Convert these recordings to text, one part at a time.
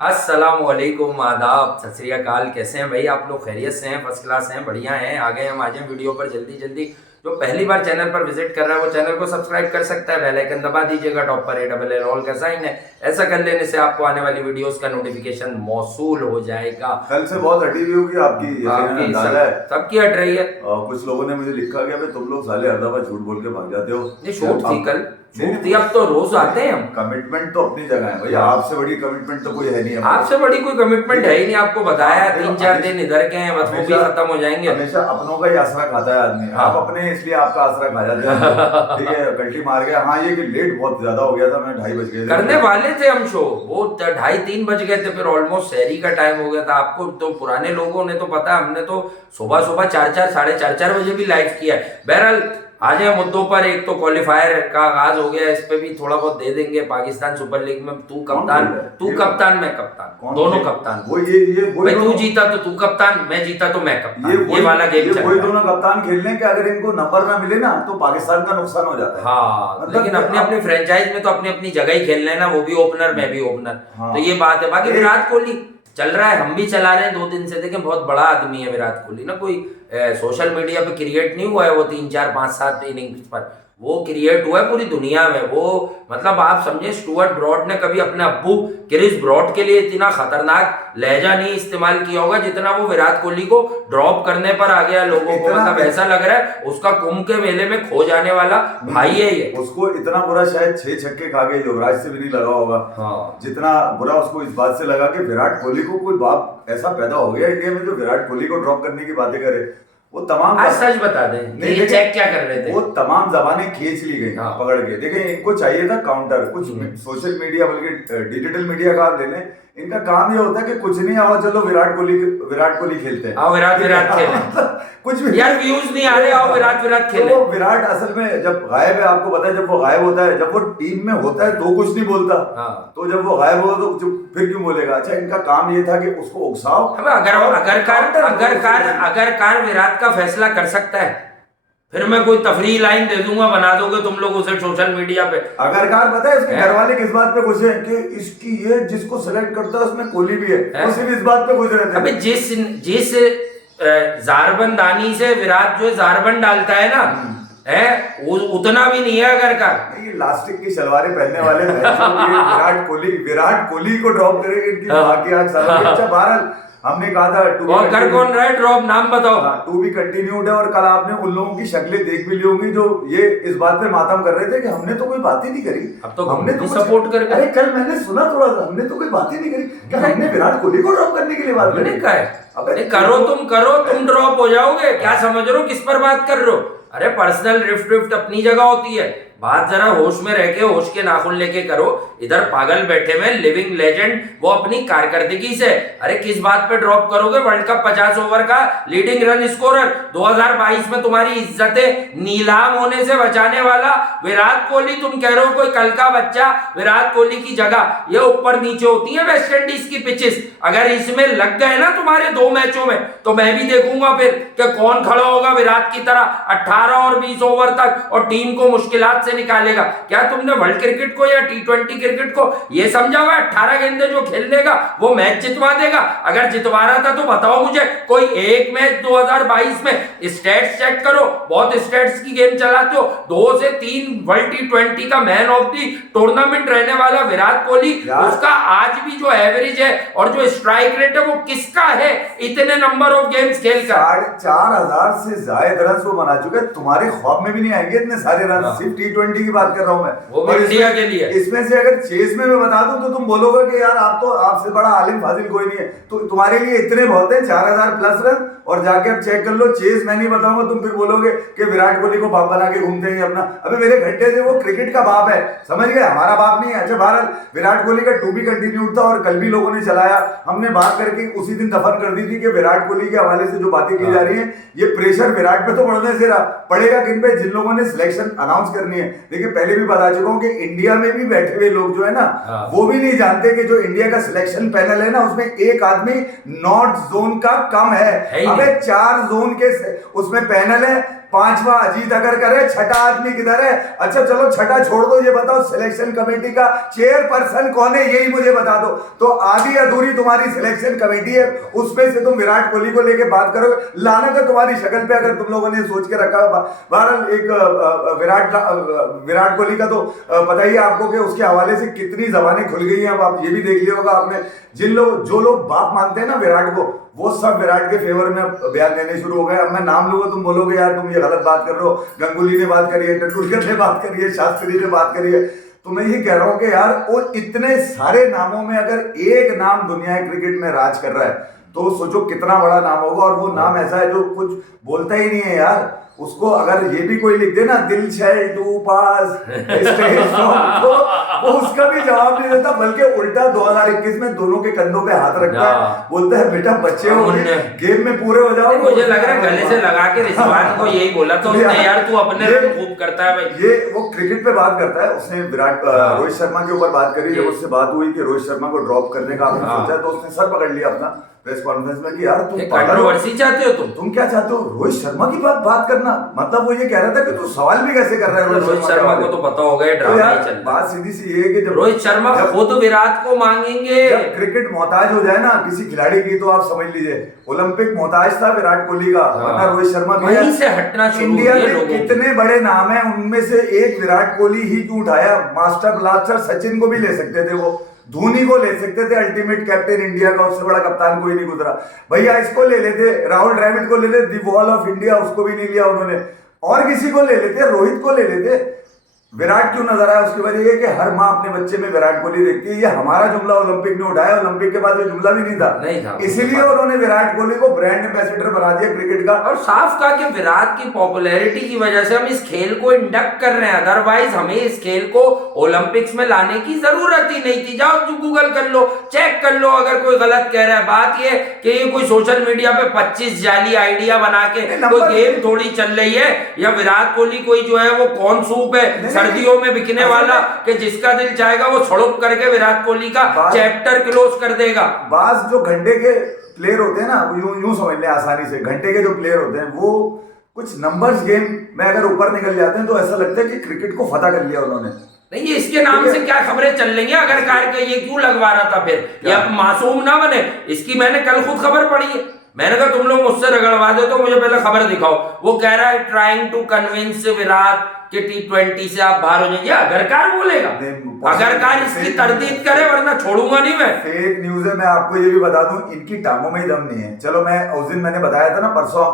अस्सलाम वालेकुम, आदाब, सत श्री अकाल। कैसे हैं भाई आप लोग? खैरियत से हैं? फर्स्ट क्लास हैं? बढ़िया हैं? आ गए हम आज वीडियो पर जल्दी जल्दी। जो पहली बार चैनल पर विजिट कर रहा है वो चैनल को सब्सक्राइब कर सकता है, बेल आइकन दबा दीजिएगा, टॉप पर ALL ऑल का साइन है। ऐसा कर लेने से आपको आने वाली वीडियोस का नोटिफिकेशन मौसूल हो जाएगा। कल से बहुत हटी हुई होगी आपकी सबकी हट रही है। कुछ लोगों ने मुझे लिखा कि भाई तुम लोग साले हर दफा झूठ बोल के भाग जाते हो। ये शूट थी कल, शूट थी, अब तो रोज आते हैं हम। कमिटमेंट तो अपनी जगह है भैया, आपसे बड़ी कमिटमेंट तो कोई है नहीं। आपसे बड़ी कोई कमिटमेंट है ही नहीं। आपको बताया 3-4 दिन इधर के हैं, बस वो भी खत्म हो जाएंगे। हमेशा अपनों का ही आसरा खाता है आदमी। आप अपने इसलिए आपका आसरा खा जाते हैं। ठीक है, गलती मार गया। हाँ, ये कि लेट बहुत ज्यादा हो गया था, मैं 2:30 बज गए करने वाले थे हम शो, वो 2:30-3 बज गए थे, फिर ऑलमोस्ट शहरी का टाइम हो गया था। आपको तो पुराने लोगों ने तो पता, हमने तो सुबह 4-4 4:30 बजे भी लाइव किया है। बहरहाल आज है मुद्दों पर। एक तो क्वालिफायर का आगाज हो गया, इस पे भी थोड़ा बहुत दे देंगे। पाकिस्तान सुपर लीग में तू कप्तान, मैं कप्तान, दोनों कप्तान। भाई तू जीता तो तू कप्तान, मैं जीता तो मैं कप्तान। ये वाला गेम चल रहा है। दोनों कप्तान खेलने के अगर इनको नंबर ना मिले ना तो पाकिस्तान का नुकसान हो जाता है। हाँ, लेकिन अपने अपने फ्रेंचाइज में तो अपनी अपनी जगह ही खेलना है ना। वो भी ओपनर, मैं भी ओपनर। तो ये बात है। बाकी विराट कोहली चल रहा है, हम भी चला रहे हैं 2 दिन से। देखें, बहुत बड़ा आदमी है विराट कोहली ना। कोई सोशल मीडिया पे क्रिएट नहीं हुआ है वो 3-4-5-7 इनिंग्स पर, वो क्रिएट हुआ है पूरी दुनिया में। वो मतलब आप समझे, स्टुअर्ट ब्रॉड ने कभी अपने अब्बू क्रिस ब्रॉड के लिए इतना खतरनाक लहजा नहीं इस्तेमाल किया होगा जितना वो विराट कोहली को ड्रॉप करने पर आ गया लोगों को। मतलब ऐसा लग रहा है उसका कुंभ के मेले में खो जाने वाला भाई है ये। उसको इतना बुरा शायद 6 छक्के खा गए युवराज से भी नहीं लगा होगा। हाँ, जितना बुरा उसको इस बात से लगा कि विराट कोहली को कोई बाप ऐसा पैदा हो गया इंडिया में जो विराट कोहली को ड्रॉप करने की बातें करे। वो तमाम आज सच बता दें, ये चेक क्या कर रहे थे? वो तमाम जबानें खींच ली गई। हाँ, पकड़ के देखें, इनको चाहिए था काउंटर। कुछ सोशल मीडिया बल्कि डिजिटल मीडिया का आप ले लें, इनका काम ये होता है कि कुछ नहीं आओ चलो विराट कोहली खेलते हैं, आओ विराट खेलें। कुछ भी यार व्यूज नहीं आ रहे, आओ विराट खेलें। तो विराट असल में जब गायब है, आपको पता है, जब वो गायब होता है, जब वो टीम में होता है तो कुछ नहीं बोलता। हाँ। तो जब वो गायब हो तो फिर क्यों बोलेगा? अच्छा, इनका काम ये था कि उसको उकसाओ। अगर कार विराट का फैसला कर सकता है, फिर मैं कोई तफरीह लाइन दे दूंगा, बना दोगे तुम लोग उसे सोशल मीडिया पे। अगर कार पता है इसके घर वाले किस बात पे खुश है कि इसकी ये जिसको सेलेक्ट करता है उसमें कोहली भी है, वो सिर्फ इस बात पे खुश रहते हैं। अबे जिस जारबंदानी से विराट जो जारबंद डालता है ना, उतना भी नहीं है अगर का। लास्टिक की शलवारें पहनने वाले विराट कोहली को ड्रॉप करेंगे, इनकी बाकी आज अच्छा। बहरहाल हमने कहा था कौन रहा है ड्रॉप, नाम बताओ। टू बी कंटिन्यूड है। और कल आपने उन लोगों की शक्लें देख भी ली होंगी जो ये इस बात पे मातम कर रहे थे कि हमने तो कोई बात ही नहीं करी। अब तो हमने तो सपोर्ट कर। अरे कल मैंने सुना थोड़ा सा, हमने तो कोई बात ही नहीं करी। क्या हमने विराट कोहली को ड्रॉप करने के लिए बात करी? करो तुम ड्रॉप हो जाओगे। क्या समझ रहे हो, किस पर बात कर रहे हो? अरे पर्सनल रिफ्ट अपनी जगह होती है। बात जरा होश में रह के, होश के नाखून लेके करो। इधर पागल बैठे में लिविंग लेजेंड, वो अपनी कारकर्दगी से। अरे किस बात पे ड्रॉप करोगे? वर्ल्ड कप 50 ओवर का लीडिंग रन स्कोरर, 2022 में तुम्हारी इज्जतें नीलाम होने से बचाने वाला विराट कोहली। तुम कह रहे हो कोई कल का बच्चा विराट कोहली की जगह। ये ऊपर नीचे होती है वेस्ट इंडीज की पिचेस। अगर इसमें लग गए ना तुम्हारे 2 मैचों में, तो मैं भी देखूंगा फिर कि कौन खड़ा होगा विराट की तरह 18 और 20 ओवर तक और टीम को मुश्किलात से निकालेगा। क्या तुमने वर्ल्ड क्रिकेट को या T20 क्रिकेट को ये समझा हुआ 18 गेंदे जो खेल लेगा वो मैच जितवा देगा? अगर जितवा रहा था तो बताओ मुझे कोई एक मैच 2022 में। स्टैट्स चेक करो, बहुत स्टैट्स की गेम चलाते हो। 2 से 3 वर्ल्ड T20 का मैन ऑफ द टूर्नामेंट रहने वाला विराट कोहली, उसका आज भी जो एवरेज है और जो स्ट्राइक रेट है वो किसका है इतने नंबर ऑफ गेम्स खेलकर? 4,500 से ज्यादा रन वो बना चुके। तुम्हारे ख्वाब में भी नहीं आएंगे इतने सारे रन। सिर्फ T20 की बात कर रहा हूं मैं, वो इंडिया के लिए। इसमें से अगर चेस में मैं बता दूं तो तुम बोलोगे कि यार आप तो, आपसे बड़ा आलिम फाजिल कोई नहीं है। तो तुम्हारे लिए इतने बहुत है 4,000 प्लस रन। और जाके अब चेक कर लो, चेस मैं नहीं बताऊंगा, तुम फिर बोलोगे कि विराट कोहली को बाप बना के घूमते हैं अपना। अबे मेरे घंटे से वो क्रिकेट का बाप है, समझ गए, हमारा बाप नहीं है। अच्छा बहरहाल विराट कोहली का टू बी कंटिन्यूड था और कल भी लोगों ने चलाया। हमने बात करके उसी दिन दफन कर दी थी कि विराट कोहली के हवाले से जो बातें की जा रही हैं, ये प्रेशर विराट पे तो पड़ने से पड़ेगा किन पे? जिन लोगों ने सिलेक्शन अनाउंस करनी है। देखिए पहले भी बता चुका हूं कि इंडिया में भी बैठे हुए लोग जो है ना, वो भी नहीं जानते कि जो इंडिया का सिलेक्शन पैनल है ना, उसमें एक आदमी नॉर्थ जोन का कम है। अबे 4 जोन के उसमें पैनल है। पांचवा अजीत अगर करे, छठा आदमी किधर है? अच्छा चलो छठा छोड़ दो, ये बताओ सिलेक्शन कमेटी का चेयरपर्सन कौन है, यही मुझे बता दो। तो आधी अधूरी तुम्हारी सिलेक्शन कमेटी है, उसमें से तुम विराट कोहली को लेके बात करोगे। लानत है तुम्हारी शक्ल पे अगर तुम लोगों ने सोच के रखा। बहरहाल एक विराट कोहली का तो पता ही है आपको कि उसके हवाले से कितनी जबानें खुल गई हैं। अब आप ये भी देख लिया होगा आपने, जो लोग बाप मानते हैं ना विराट को, वो सब विराट के फेवर में बयान देने शुरू हो गए। अब मैं नाम लूंगा तुम बोलोगे यार तुम ये गलत बात कर रहे हो। गंगुली ने बात करी है, तेंदुलकर ने बात करी है, शास्त्री ने बात करी है। तो मैं ये कह रहा हूं कि यार वो इतने सारे नामों में अगर एक नाम दुनिया क्रिकेट में राज कर रहा है तो सोचो कितना बड़ा नाम होगा। और वो नाम ऐसा है जो कुछ बोलता ही नहीं है यार। उसको अगर ये भी कोई लिख दे ना, दिल शैल डू पास तो वो उसका भी जवाब नहीं देता, बल्कि उल्टा 2021 में दोनों के कंधों पे हाथ रखता है, बोलता है बेटा बच्चे हो, गेम में पूरे हो जाओ। मुझे लग रहा है गले से लगा के रिजवान को यही बोला तो उसने, यार तू अपने रन खूब करता है भाई। ये वो क्रिकेट पे बात करता है। उसने रोहित शर्मा के ऊपर बात करी, जब उससे बात हुई कि रोहित शर्मा को ड्रॉप करने का आपने सोचा, तो उसने सर पकड़ लिया अपना प्रेस कॉन्फ्रेंस में कि यार तुम कंट्रोवर्सी चाहते हो, तुम क्या चाहते हो? रोहित शर्मा की बात करना, मतलब वो ये कह रहा था कि तू सवाल भी कैसे कर रहा है रोहित शर्मा को? तो पता होगा ड्रामा ही चल रहा है। बात सीधी सी ये है कि जब रोहित शर्मा खुद विराट को मांगेंगे, जब क्रिकेट मोहताज हो जाए ना किसी खिलाड़ी की, तो आप समझ लीजिए ओलंपिक मोहताज था विराट कोहली का, वरना रोहित शर्मा भी वहीं से हटना शुरू। इंडिया में कितने बड़े नाम है, उनमें से एक विराट कोहली ही क्यों उठाया? मास्टर ब्लास्टर सचिन को भी ले सकते थे, वो धोनी को ले सकते थे, अल्टीमेट कैप्टन इंडिया का, उससे बड़ा कप्तान कोई नहीं गुजरा। भैया इसको ले लेते, राहुल द्रविड़ को ले लेते, दी वॉल ऑफ इंडिया, उसको भी नहीं लिया उन्होंने। और किसी को ले लेते, रोहित को ले लेते। विराट क्यों नजर आया? उसकी वजह ये कि हर माँ अपने बच्चे में विराट कोहली देखती है। ये हमारा जुमला ओलंपिक ने उठाया, ओलंपिक के बाद ये जुमला भी नहीं था, इसीलिए उन्होंने विराट कोहली को ब्रांड एम्बेसडर बना दिया क्रिकेट का। और साफ कहा कि विराट की पॉपुलैरिटी की वजह से हम इस खेल को इंडक्ट कर रहे हैं, अदरवाइज हमें इस खेल को ओलंपिक्स में लाने की जरूरत ही नहीं थी। जाओ गूगल कर लो, चेक कर लो अगर कोई गलत कह रहा है। बात ये कि ये कोई सोशल मीडिया पे 25 जाली आइडिया बना के कोई गेम थोड़ी चल रही है, या विराट कोहली कोई जो है वो कौन सूप है सर्दियों में बिकने वाला कि जिसका दिल चाहेगा वो सड़प करके विराट कोहली का चैप्टर क्लोज कर देगा। बास जो घंटे के प्लेयर होते हैं ना, यूं समझ लें आसानी से, घंटे के जो प्लेयर होते हैं वो कुछ नंबर्स गेम में अगर ऊपर निकल जाते हैं तो ऐसा लगता है कि क्रिकेट को फतह कर लिया उन्होंने। नहीं, ये इसके नाम से क्या खबरें चल रही हैं अगर कार के, ये क्यों लगवा रहा था फिर? ये अब मासूम ना बने। इसकी मैंने कल खुद खबर पढ़ी है, मैंने कहा तुम लोग मुझसे रगड़वा दो तो मुझे पहले खबर दिखाओ। वो कह रहा है ट्राइंग टू कन्विंस विराट कि T20 से आप बाहर हो जाइए। अगरकार बोलेगा, अगरकार इसकी तरदीद करे, वरना छोड़ूंगा नहीं मैं। फेक न्यूज है। मैं आपको ये भी बता दूं, इनकी टांगों में ही दम नहीं है। चलो मैं उस दिन मैंने बताया था ना, परसों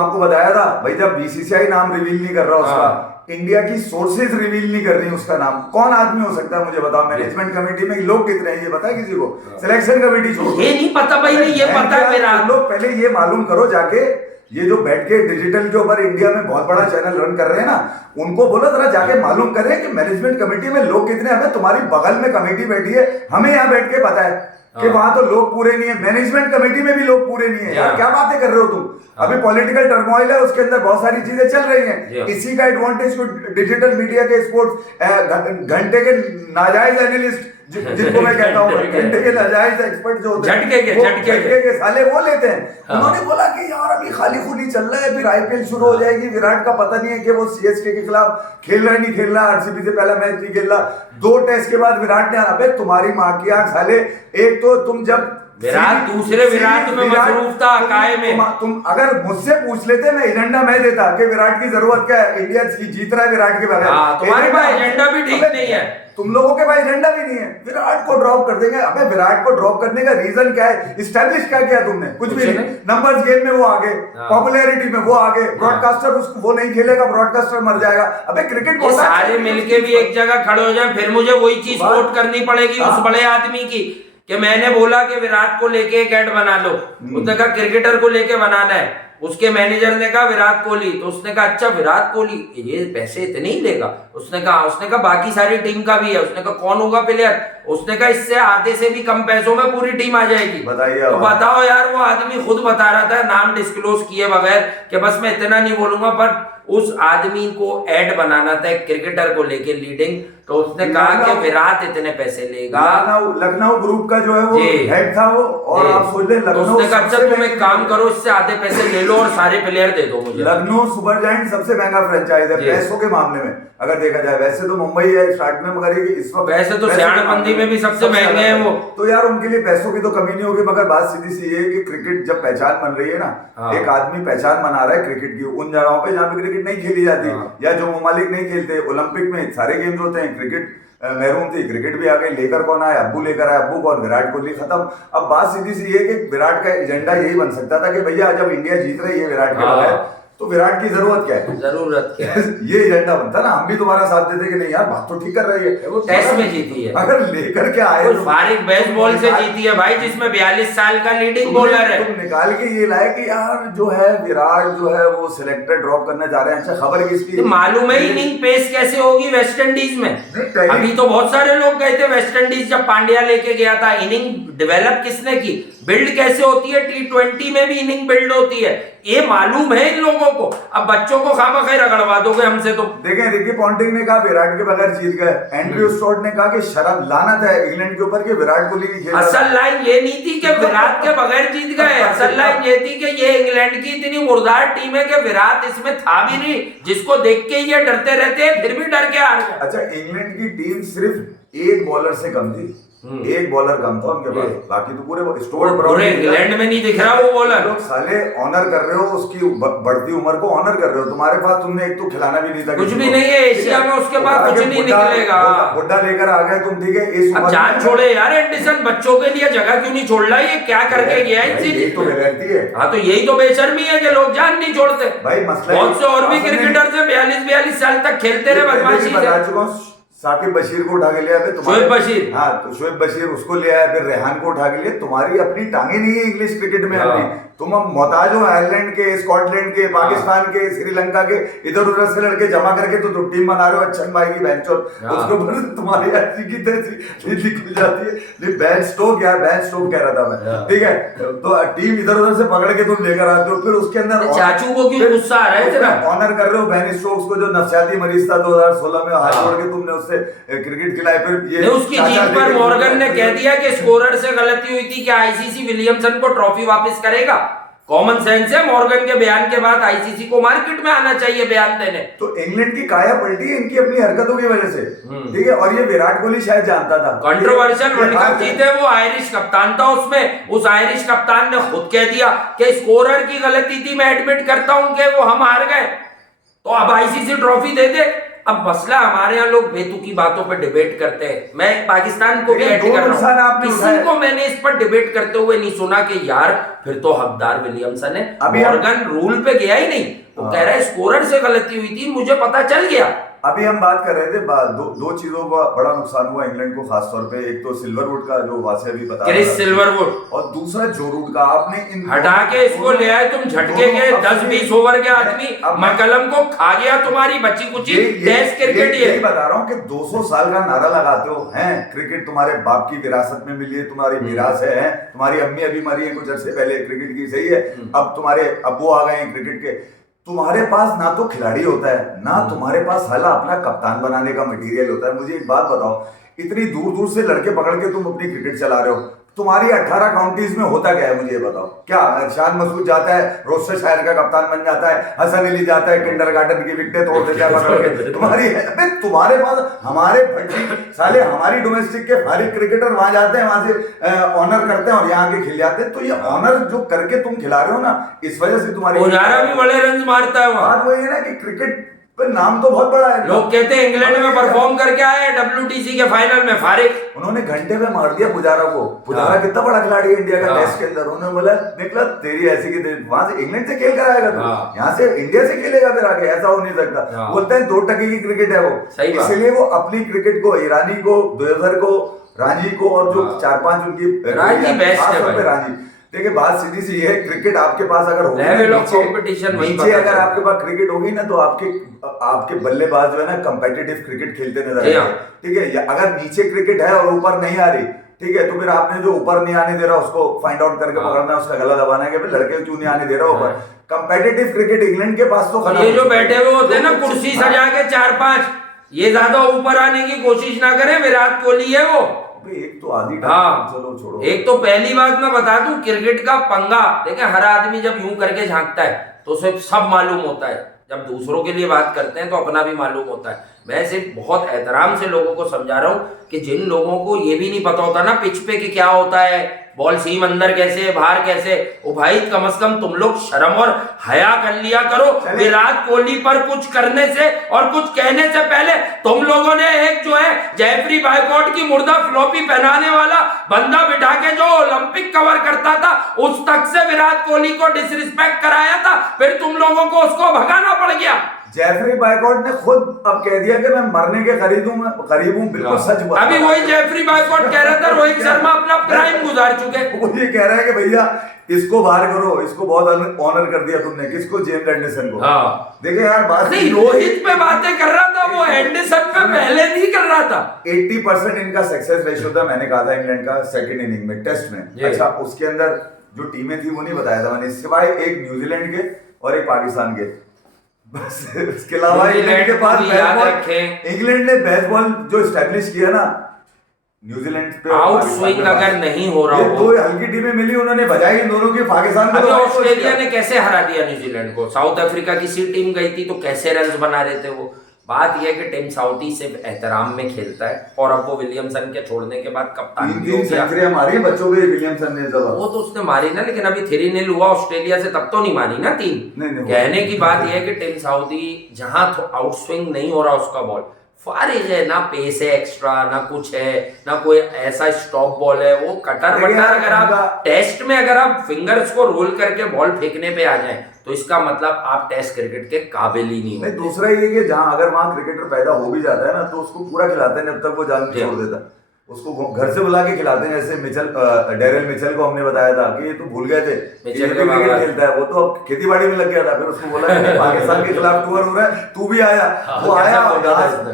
आपको बताया था भाई, जब BCCI नाम रिवील नहीं कर रहा उसका, इंडिया की सोर्सेज रिवील नहीं कर रही उसका नाम, कौन आदमी हो सकता है मुझे बताओ? मैनेजमेंट कमेटी में लोग कितने हैं ये पता है किसी को? सिलेक्शन कमेटी छोड़ो, ये नहीं पता भाई, नहीं ये पता है मेरा। लोग पहले ये मालूम करो जाके, ये जो बैठ के डिजिटल के ऊपर इंडिया में बहुत बड़ा चैनल रन कर रहे हैं ना, उनको बोलो जरा जाके मालूम करें कि मैनेजमेंट कमेटी में लोग कितने। हमें तुम्हारी बगल में कमेटी बैठी है, हमें यहाँ बैठ के पता है कि वहां तो लोग पूरे नहीं है, मैनेजमेंट कमेटी में भी लोग पूरे नहीं है। यार क्या बातें कर रहे हो तुम? अभी पॉलिटिकल टर्मोइल है, उसके अंदर बहुत सारी चीजें चल रही हैं। इसी का एडवांटेज डिजिटल मीडिया के स्पोर्ट्स घंटे के नाजायज एनालिस्ट, जिनको मैं कहता हूँ घंटे के नाजायज एक्सपर्ट जो होते हैं, झटके के साले वो लेते हैं। उन्होंने बोला कि यार अभी खाली खूनी चल रहा है, फिर IPL शुरू हो जाएगी, विराट का पता नहीं है कि वो CSK के खिलाफ खेल रहा है नहीं खेल रहा, RCB से पहला मैच नहीं खेल रहा। 2 टेस्ट के बाद विराट ने आना, तुम्हारी माँ की आंख साले। एक तो तुम जब विराट दूसरे विराट में मसरूफ था काय में, तुम अगर मुझसे पूछ लेते मैं एजेंडा मैं देता कि विराट की जरूरत क्या है, इंडिया जीत रहा है विराट के बगैर। तुम्हारे पास एजेंडा भी ठीक नहीं है, तुम लोगों के पास एजेंडा भी नहीं है, विराट को ड्रॉप कर देंगे। अबे विराट को ड्रॉप करने का रीजन क्या है? इस्टेब्लिश क्या किया तुमने? कुछ भी नहीं। नंबर्स गेम में वो आगे, पॉपुलैरिटी में वो आगे, ब्रॉडकास्टर उसको वो नहीं खेलेगा, ब्रॉडकास्टर मर जाएगा। अबे क्रिकेट को सारे मिलके भी एक जगह खड़े हो जाए, फिर मुझे वही चीज वोट करनी पड़ेगी उस बड़े आदमी की कि मैंने बोला कि विराट को लेके एक ऐड बना लो, उसने कहा क्रिकेटर को लेके बनाना है। उसके मैनेजर ने कहा विराट कोहली, तो उसने कहा अच्छा विराट कोहली ये पैसे इतने ही लेगा? उसने कहा बाकी सारी टीम का भी है। उसने कहा कौन होगा प्लेयर? उसने कहा इससे आधे से भी कम पैसों में पूरी टीम आ जाएगी। बताइए तो बताओ यार, वो आदमी खुद बता रहा था नाम डिस्क्लोज किए बगैर कि बस मैं इतना नहीं बोलूंगा, पर उस आदमी को ऐड बनाना था एक क्रिकेटर को लेके लीडिंग, तो उसने कहा कि विराट इतने पैसे लेगा। लखनऊ ग्रुप का जो है वो हेड था वो, और आप सोच ले लखनऊ, उसने कहा अच्छा तुम एक काम करो, इससे आधे पैसे ले लो और सारे प्लेयर दे दो मुझे। लखनऊ सुपर जायंट सबसे महंगा फ्रेंचाइज है जी। पैसों के मामले में अगर देखा जाए। वैसे तो मुंबई है स्टार्ट में, मगर ये इस वक्त वैसे तो पैसों के सियाड़पंदी मामले में भी सबसे महंगे हैं वो। तो यार उनके लिए पैसों की तो कमी नहीं होगी, मगर बात सीधी सी ये है कि क्रिकेट जब पहचान बन रही है ना, हाँ। एक आदमी पहचान बना रहा है क्रिकेट की उन जगहों पे जहाँ पे क्रिकेट नहीं खेली जाती, हाँ। या जो ममालिक नहीं खेलते। ओलंपिक में सारे गेम्स होते हैं, क्रिकेट महरूम थी, क्रिकेट भी आ गई। लेकर कौन आए? अब्बू लेकर आए। अब्बू कौन? विराट कोहली। खत्म। अब बात सीधी सी ये है कि विराट का एजेंडा यही बन सकता था कि भैया जब इंडिया जीत रही है विराट के हाँ। बगैर, तो विराट की जरूरत क्या है? जरूरत क्या है? ये एजेंडा बनता ना, हम भी तुम्हारा साथ देते कि नहीं यार बात तो ठीक कर रही है। वो टेस्ट में जीती है, अगर लेकर के आए कुछ फारिग बेसबॉल से जीती है भाई, जिसमें 42 साल का लीडिंग बॉलर है। तुम निकाल के ये लाए कि यार जो है विराट जो है वो सिलेक्टर ड्रॉप करने जा रहे हैं। अच्छा खबर किसकी? तो मालूम है इनिंग पेस कैसे होगी वेस्ट इंडीज में। पहले- अभी तो बहुत सारे लोग गए थे वेस्ट इंडीज जब पांड्या लेके गया था। इनिंग डेवलप किसने की, बिल्ड कैसे होती है, T20 में भी इनिंग बिल्ड होती है, ये मालूम है इन लोगों को। अब बच्चों को खामखा रगड़वा दोगे हमसे तो। देखें रिकी पॉन्टिंग ने कहा विराट के बगैर जीत गए। एंड्रयू स्टोट ने कहा कि शर्म लानत है इंग्लैंड के ऊपर कि विराट कोहली नहीं खेल रहा। असल लाइन ये नहीं थी कि विराट के बगैर जीत गए, असल लाइन ये थी कि ये इंग्लैंड की इतनी मुर्दार टीम है कि विराट इसमें था भी नहीं, जिसको देख के ये डरते रहते हैं, फिर भी डर के हार गए। अच्छा इंग्लैंड की टीम सिर्फ एक बॉलर से कम थी, एक बॉलर कम था उनके पास, बाकी तो पूरे स्टोर पूरे इंग्लैंड में नहीं दिख रहा वो बॉलर। लोग साले ऑनर कर रहे हो उसकी बढ़ती उम्र को, ऑनर कर रहे हो। तुम्हारे पास तुमने एक तो खिलाना भी नहीं था, कुछ भी नहीं है एशिया में, उसके बाद कुछ नहीं निकलेगा। बुड्ढा लेकर आ गए तुम, ठीक है। इस अब उम्र जान में- छोड़े यार एंडरसन, बच्चों के लिए जगह क्यों नहीं छोड़ रहा, ये क्या करके गया है भाई, इसी यही तो बेगैरती है हाँ तो यही तो बेशर्मी है कि लोग जान नहीं छोड़ते। भाई। मसला बहुत से और भी क्रिकेटर से 42 साल तक खेलते रहे बदमाशी से। बता चुका हूं, साकिब बशीर को उठा के लिया फिर तुम्हारे, शोएब बशीर। हाँ तो शोएब बशीर उसको ले आया, फिर रेहान को उठा के लिया। तुम्हारी अपनी टांगे नहीं है इंग्लिश क्रिकेट में हाँ। अपनी। तुम अब मोहताज हो आयरलैंड के, स्कॉटलैंड के, पाकिस्तान के, श्रीलंका के, इधर उधर से लड़के जमा करके तो तुम टीम बना रहे हो अच्छन भाई की बेंच, और हाँ। उसके ऊपर तुम्हारी ऐसी की तैसी निकल जाती है। नहीं बैन स्टोक यार, बैन स्टोक कह रहा था मैं, हाँ। ठीक है। तो टीम इधर उधर से पकड़ के तुम लेकर आते हो, फिर उसके अंदर चाचू को क्यों गुस्सा आ रहा है तेरा? ऑनर कर रहे हो बैन स्टोक्स को जो नफसियाती मरीज था 2016 में, हाथ हाँ। जोड़ के तुमने उससे क्रिकेट खिलाई। फिर ये नहीं, उसकी चाचा जीत पर लेके- मॉर्गन ने कह दिया कि स्कोरर से गलती हुई थी कि आईसीसी विलियमसन को ट्रॉफी वापस करेगा। कॉमन सेंस है, मॉर्गन के बयान के बाद आईसीसी को मार्केट में आना चाहिए बयान देने। तो इंग्लैंड की काया पलटी है इनकी अपनी हरकतों की वजह से, ठीक है। और ये विराट कोहली शायद जानता था कंट्रोवर्शियल ये वर्ल्ड कप हार- जीते वो आयरिश कप्तान था उसमें, उस आयरिश कप्तान ने खुद कह दिया कि स्कोरर की गलती थी, मैं एडमिट करता हूं कि वो हम हार गए, तो अब आईसीसी ट्रॉफी दे दे। अब मसला हमारे यहाँ लोग बेतुकी बातों पर डिबेट करते हैं। मैं पाकिस्तान को भी लेकिन ऐड दो कर नुकसान रहा हूँ, आपने किसी उठाए। को मैंने इस पर डिबेट करते हुए नहीं सुना कि यार फिर तो हकदार विलियमसन है। अभी हम- मॉर्गन रूल पे गया ही नहीं, वो कह रहा है स्कोरर से गलती हुई थी, मुझे पता चल गया। अभी हम बात कर रहे थे दो चीजों का बड़ा नुकसान हुआ इंग्लैंड को खास तौर पे। एक तो सिल्वरवुड का जो वासे अभी बता क्रिस रहा था, सिल्वरवुड और दूसरा जो रूट का। आपने इन हटा के इसको ले आए तुम, झटके के 10-20 ओवर के आदमी, मकलम को खा गया तुम्हारी बची कुची टेस्ट क्रिकेट। यही बता रहा हूँ कि 200 साल का नारा लगाते हो हैं क्रिकेट तुम्हारे बाप की विरासत में मिली है, तुम्हारी मीरास है। तुम्हारी अम्मी अभी मरी है कुछ अर्से पहले क्रिकेट की, सही है। अब तुम्हारे अब्बू आ गए हैं क्रिकेट के। तुम्हारे पास ना तो खिलाड़ी होता है, ना तुम्हारे पास साला अपना कप्तान बनाने का मटेरियल होता है। मुझे एक बात बताओ, इतनी दूर दूर से लड़के पकड़ के तुम अपनी क्रिकेट चला रहे हो, तुम्हारी 18 काउंटीज में होता क्या है मुझे ये बताओ। क्या शान मसूद जाता है रोस्टरशायर का कप्तान बन जाता है, हसन अली जाता है किंडरगार्टन की विकेटें तोड़ देता है पकड़ के। तुम्हारे पास हमारे भट्टी साले हमारी डोमेस्टिक के हर क्रिकेटर वहां जाते हैं, वहां से ऑनर करते हैं और यहाँ के खिल जाते हैं। तो ये ऑनर जो करके तुम खिला रहे हो ना, इस वजह से तुम्हारी पुजारा भी बड़े रन मारता है वहां। बात वही है ना कि क्रिकेट पे नाम तो बहुत बड़ा है। लोग कहते हैं इंग्लैंड में परफॉर्म करके आए WTC के फाइनल में फारिग। उन्होंने घंटे में मार दिया पुजारा को। पुजारा कितना बड़ा खिलाड़ी है इंडिया का टेस्ट के अंदर। उन्होंने बोला निकला तेरी ऐसी की वहां से इंग्लैंड से खेल कर आएगा तू, यहाँ से इंडिया से खेलेगा फिर आगे, ऐसा हो नहीं सकता। बोलते हैं 2 टके की क्रिकेट है वो, इसलिए वो अपनी क्रिकेट को ईरानी को, दोहर को, रांझी को और जो 4-5 उनकी रांझी बेस्ट है भाई। रांझी। देखिए बात सीधी सी है, क्रिकेट आपके पास अगर होगी लेवल ऑफ कंपटीशन वही नीचे अगर आपके पास क्रिकेट होगी ना, तो आपके बल्लेबाज जो है ना कंपेटिटिव क्रिकेट खेलते नजर आएंगे, ठीक है। अगर नीचे क्रिकेट है और ऊपर नहीं आ रही, ठीक है, तो फिर आपने जो ऊपर नहीं आने दे रहा उसको फाइंड आउट करके पकड़ना है, उसका गला दबाना है कि भाई लड़के क्यों नहीं आने दे रहा ऊपर। कंपेटिटिव क्रिकेट इंग्लैंड के पास तो ये जो बैठे हुए होते हैं ना कुर्सी सजा के 4-5, ये ज्यादा ऊपर आने की कोशिश ना करें। विराट कोहली है वो, पे एक तो आधी हाँ, चलो छोड़ो। एक तो पहली बात मैं बता दूं, क्रिकेट का पंगा देखें, हर आदमी जब यूं करके झांकता है तो उसे सब मालूम होता है, जब दूसरों के लिए बात करते हैं तो अपना भी मालूम होता है। मैं सिर्फ बहुत एहतराम से लोगों को समझा रहा हूं कि जिन लोगों को ये भी नहीं पता होता ना पिच पे कि क्या होता है, बॉल सीम अंदर कैसे बाहर कैसे, ओ भाई कम से कम तुम लोग शर्म और हया कर लिया करो। विराट कोहली पर कुछ करने से और कुछ कहने से पहले तुम लोगों ने एक जो है जेफरी बायकॉट की मुर्दा फ्लॉपी पहनाने वाला बंदा बिठा के जो ओलंपिक कवर करता था उस तक से विराट कोहली को डिसरिस्पेक्ट कराया था, फिर तुम लोगों को उसको भगाना पड़ गया। जेफरी बायकॉट ने खुद अब कह दिया कि मैं मरने के करीब हूँ, बिल्कुल सच बात। अभी वही जेफरी बायकॉट कह रहा था रोहित शर्मा अपना प्राइम गुजार चुके। वो ये कह रहा है कि भैया इसको बाहर करो, इसको बहुत ऑनर कर दिया तुमने। किसको? जेम्स एंडरसन को। हाँ देखिए यार बात नहीं, रोहित पे बातें कर रहा था वो, एंडरसन पे पहले नहीं कर रहा था। 80% इनका सक्सेस रेशियो था, मैंने कहा था इंग्लैंड का सेकंड इनिंग में टेस्ट में। अच्छा उसके अंदर जो टीमें थी वो नहीं बताया था मैंने, सिवाय एक न्यूजीलैंड के और एक पाकिस्तान के, बस इसके अलावा इंग्लैंड के पास इंग्लैंड ने बेसबॉल जो एस्टैब्लिश किया ना न्यूजीलैंड पे, आउट स्विंग अगर नहीं हो रहा हो, दो हल्की टीमें मिली, उन्होंने बजाई इन दोनों की। पाकिस्तान को ऑस्ट्रेलिया ने कैसे हरा दिया न्यूजीलैंड को, साउथ अफ्रीका की सी टीम गई थी तो कैसे रन बना रहे थे वो। बात यह है कि टिम साउथी सिर्फ एहतराम में खेलता है, और अब वो विलियमसन के छोड़ने के बाद कप्तान सेंचुरियां मारी बच्चों के विलियमसन ने, वो तो उसने मारी ना, लेकिन अभी 3-0 हुआ ऑस्ट्रेलिया से, तब तो नहीं मारी ना 3। कहने की बात यह है कि टिम साउथी जहां आउट स्विंग नहीं हो रहा उसका बॉल फारिज है, ना पेस है एक्स्ट्रा, ना कुछ है, ना कोई ऐसा स्टॉप बॉल है, वो कटर वटर। अगर आप टेस्ट में अगर आप फिंगर्स को रोल करके बॉल फेंकने पे आ जाएं तो इसका मतलब आप टेस्ट क्रिकेट के काबिल ही नहीं होते। दूसरा ये कि जहां अगर वहां क्रिकेटर पैदा हो भी जाता है ना तो उसको पूरा खिलाते हैं जब तक वो जान छोड़ देता है, उसको घर से बुला के खिलाते हैं। जैसे डेरिल मिचेल को हमने बताया था कि ये तो भूल गए थे मिचेल क्रिकेट खेलता है, वो तो अब खेती बाड़ी में लग गया था। फिर उसको बोला कि पाकिस्तान के खिलाफ टूर हो रहा है, तू भी आया। वो आया,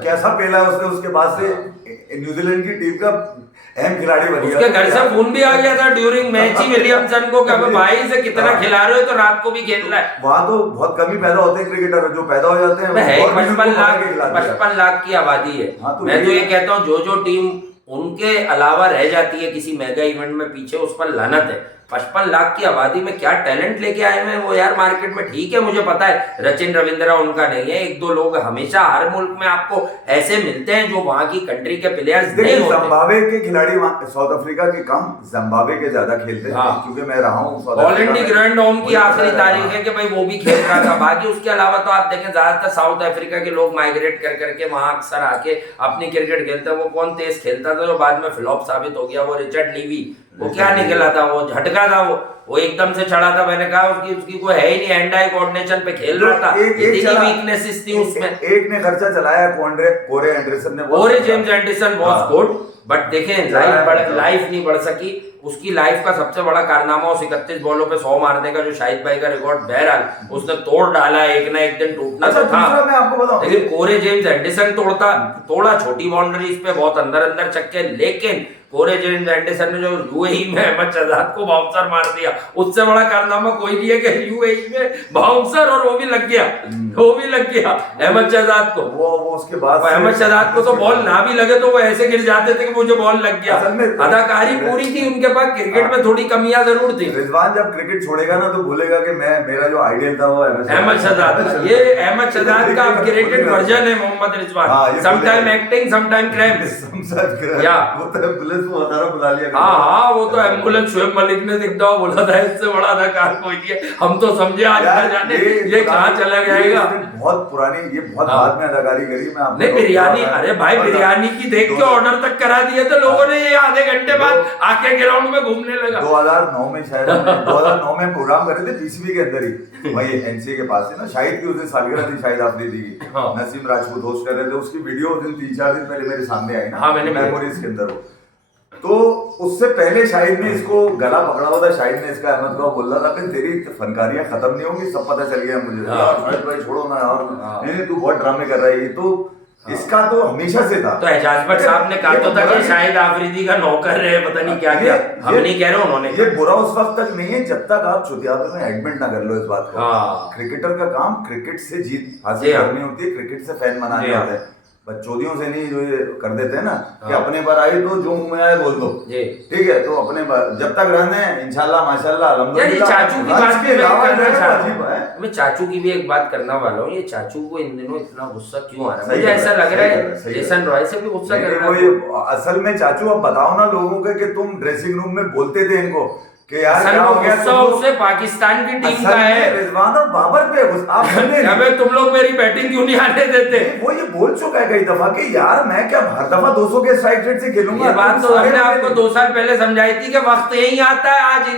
कैसा पेला उसने, उसके बाद से न्यूजीलैंड की टीम का अहम खिलाड़ी बन गया। उसके घर से फोन भी आ गया था ड्यूरिंग मैच ही विलियमसन को कि भाई से कितना खिला रहे हो तो रात को भी खेल रहा है। वहां तो बहुत कम ही पैदा होते हैं क्रिकेटर, जो पैदा हो जाते हैं 55 लाख की आबादी है। मैं तो ये कहता हूँ जो टीम उनके अलावा रह जाती है किसी मेगा इवेंट में पीछे, उस पर लानत है। 55 लाख की आबादी में क्या टैलेंट लेके आए हैं वो यार मार्केट में। ठीक है मुझे पता है सचिन रविंद्रा उनका नहीं है, एक दो लोग हमेशा हर मुल्क में आपको ऐसे मिलते हैं जो वहां की कंट्री के प्लेयर्स नहीं होते। जिम्बाब्वे के खिलाड़ी साउथ अफ्रीका के कम, जिम्बाब्वे के ज्यादा खेलते हैं। हाँ। क्योंकि मैं रहा हूँ ऑलरेडी ग्रैंड होम की आखिरी तारीख है कि भाई वो भी खेल रहा था। बाकी उसके अलावा तो आप देखें ज्यादातर साउथ अफ्रीका के लोग माइग्रेट कर करके वहां अक्सर आके अपनी क्रिकेट खेलते हैं। वो कौन तेज खेलता था जो बाद में फ्लॉप साबित हो गया, वो रिचर्ड लीवी। वो क्या निकला था, वो झटका था, वो एकदम से चढ़ा था। मैंने कहा उसकी कोई है ही नहीं, हैंड आई कोऑर्डिनेशन पे खेल रहा था, इतनी वीकनेसेस थी उसमें। एक ने खर्चा चलाया कोरे एंडरसन ने, कोरे James Anderson was good, but देखें लाइफ नहीं बढ़ सकी। उसकी लाइफ का सबसे बड़ा कारनामा उस 31 बॉलों पे 100 मारने का जो शाहिद भाई का रिकॉर्ड, बहरहाल उसने तोड़ डाला, एक ना एक दिन टूटना तो था। मैं आपको बताऊं, लेकिन कोरे जेम्स एंडरसन तोड़ा छोटी बाउंड्रीज पे बहुत अंदर छक्के, लेकिन कोरे जेम्स एंडरसन ने जो यूएई में अहमद शहजाद को बाउंसर मार दिया, उससे बड़ा कारनामा कोई नहीं है कि यूएई में बाउंसर, और वो भी लग गया अहमद शहजाद को। वो उसके बाद अहमद शहजाद को तो बॉल ना भी लगे तो वो ऐसे गिर जाते थे कि मुझे बॉल लग गया। अदाकारी पूरी थी उनके पास, क्रिकेट में थोड़ी कमियां जरूर थी। रिजवान जब क्रिकेट छोड़ेगा ना तो भूलेगा कि मेरा जो आइडियल था वो अहमद शहजाद। ये अहमद शहजाद का अपग्रेडेड वर्जन है Mohammad Rizwan. Sometime acting, sometime cramps. या वो हजारों बुला लिया। हाँ वो तो एम्बुलेंस शुएब मलिक ने दिखता हुआ बोला था, इससे बड़ा अदाकार कोई नहीं है। हम तो समझे आज न जाने ये कहाँ चला जाएगा। बहुत पुरानी, ये बहुत बाद में अदाकारी करी। मैं नहीं बिरयानी, अरे भाई बिरयानी की देख के ऑर्डर तक करा दिए थे लोगों ने, ये आधे घंटे बाद आके ग्राउंड में घूमने लगा। 2009 में शायद 2009 में प्रोग्राम करे थे बीसीबी के अंदर ही, वही एनसीए के पास है ना, शाहिद की उस दिन सालगिरह थी, शाहिद आफरीदी की। नसीम राजपूत होस्ट कर रहे थे, उसकी वीडियो उस दिन 3-4 दिन पहले मेरे सामने आई ना, मेमोरीज के अंदर। तो उससे पहले शाहिद ने इसको गला पकड़ा हुआ था, शाहिद ने इसका अहमद को बोल रहा था कि तेरी फनकारियां खत्म नहीं होंगी, सब पता चल गया मुझे। शाहिद भाई छोड़ो ना यार, नहीं तू बहुत ड्रामे कर रहा है। तो इसका तो हमेशा से था। तो एजाज भट्ट साहब ने कहा तो था कि शाहिद आफरीदी का नौकर है, पता नहीं क्या क्या, हम नहीं कह रहे, उन्होंने। ये बुरा उस वक्त तक नहीं है जब तक आप चुतियाबे में एडमिट ना कर लो इस बात को। क्रिकेटर का काम क्रिकेट से जीत हासिल करनी होती है, क्रिकेट से फैन मनाने होते हैं। बच्चोदियों से नहीं जो ये कर देते हैं ना कि अपने पर आई तो जो मुंह में आए बोल दो, ठीक है, तो अपने पर जब तक रहने इंशाल्लाह माशाल्लाह यार ये अल्हम्दुलिल्लाह। चाचू की बात भी मैं करना चाहता अजीब है। हूँ, मैं चाचू की भी एक बात करना वाला हूँ। ये चाचू को इन दिनों इतना गुस्सा क्यों आ रहा है? सही मुझे कर ऐसा रहा है, लग रहा सही कर रहा है, है सही कर जेसन रॉय से भी गुस्सा कर रहा नहीं, है। वो असल में चाचू अब बताओ ना लोगों को कि तुम ड्रेसिंग रूम में बोलते थे इनको कि यार असल क्या में हो गया गुस्सा तुमको? उससे पाकिस्तान की टीम असल का में है। रिजवान और बाबर पे आप सुने क्या नहीं? बे, तुम लोग मेरी बैटिंग क्यों नहीं आने देते? वो ये बोल चुका है कई दफा कि यार मैं क्या हर दफा 200 के स्ट्राइक रेट से खेलूंगा। ये बात तुम तो सारे हमने बंदे आपको 2 साल पहले समझाई थी कि वक्त यही आता है। आज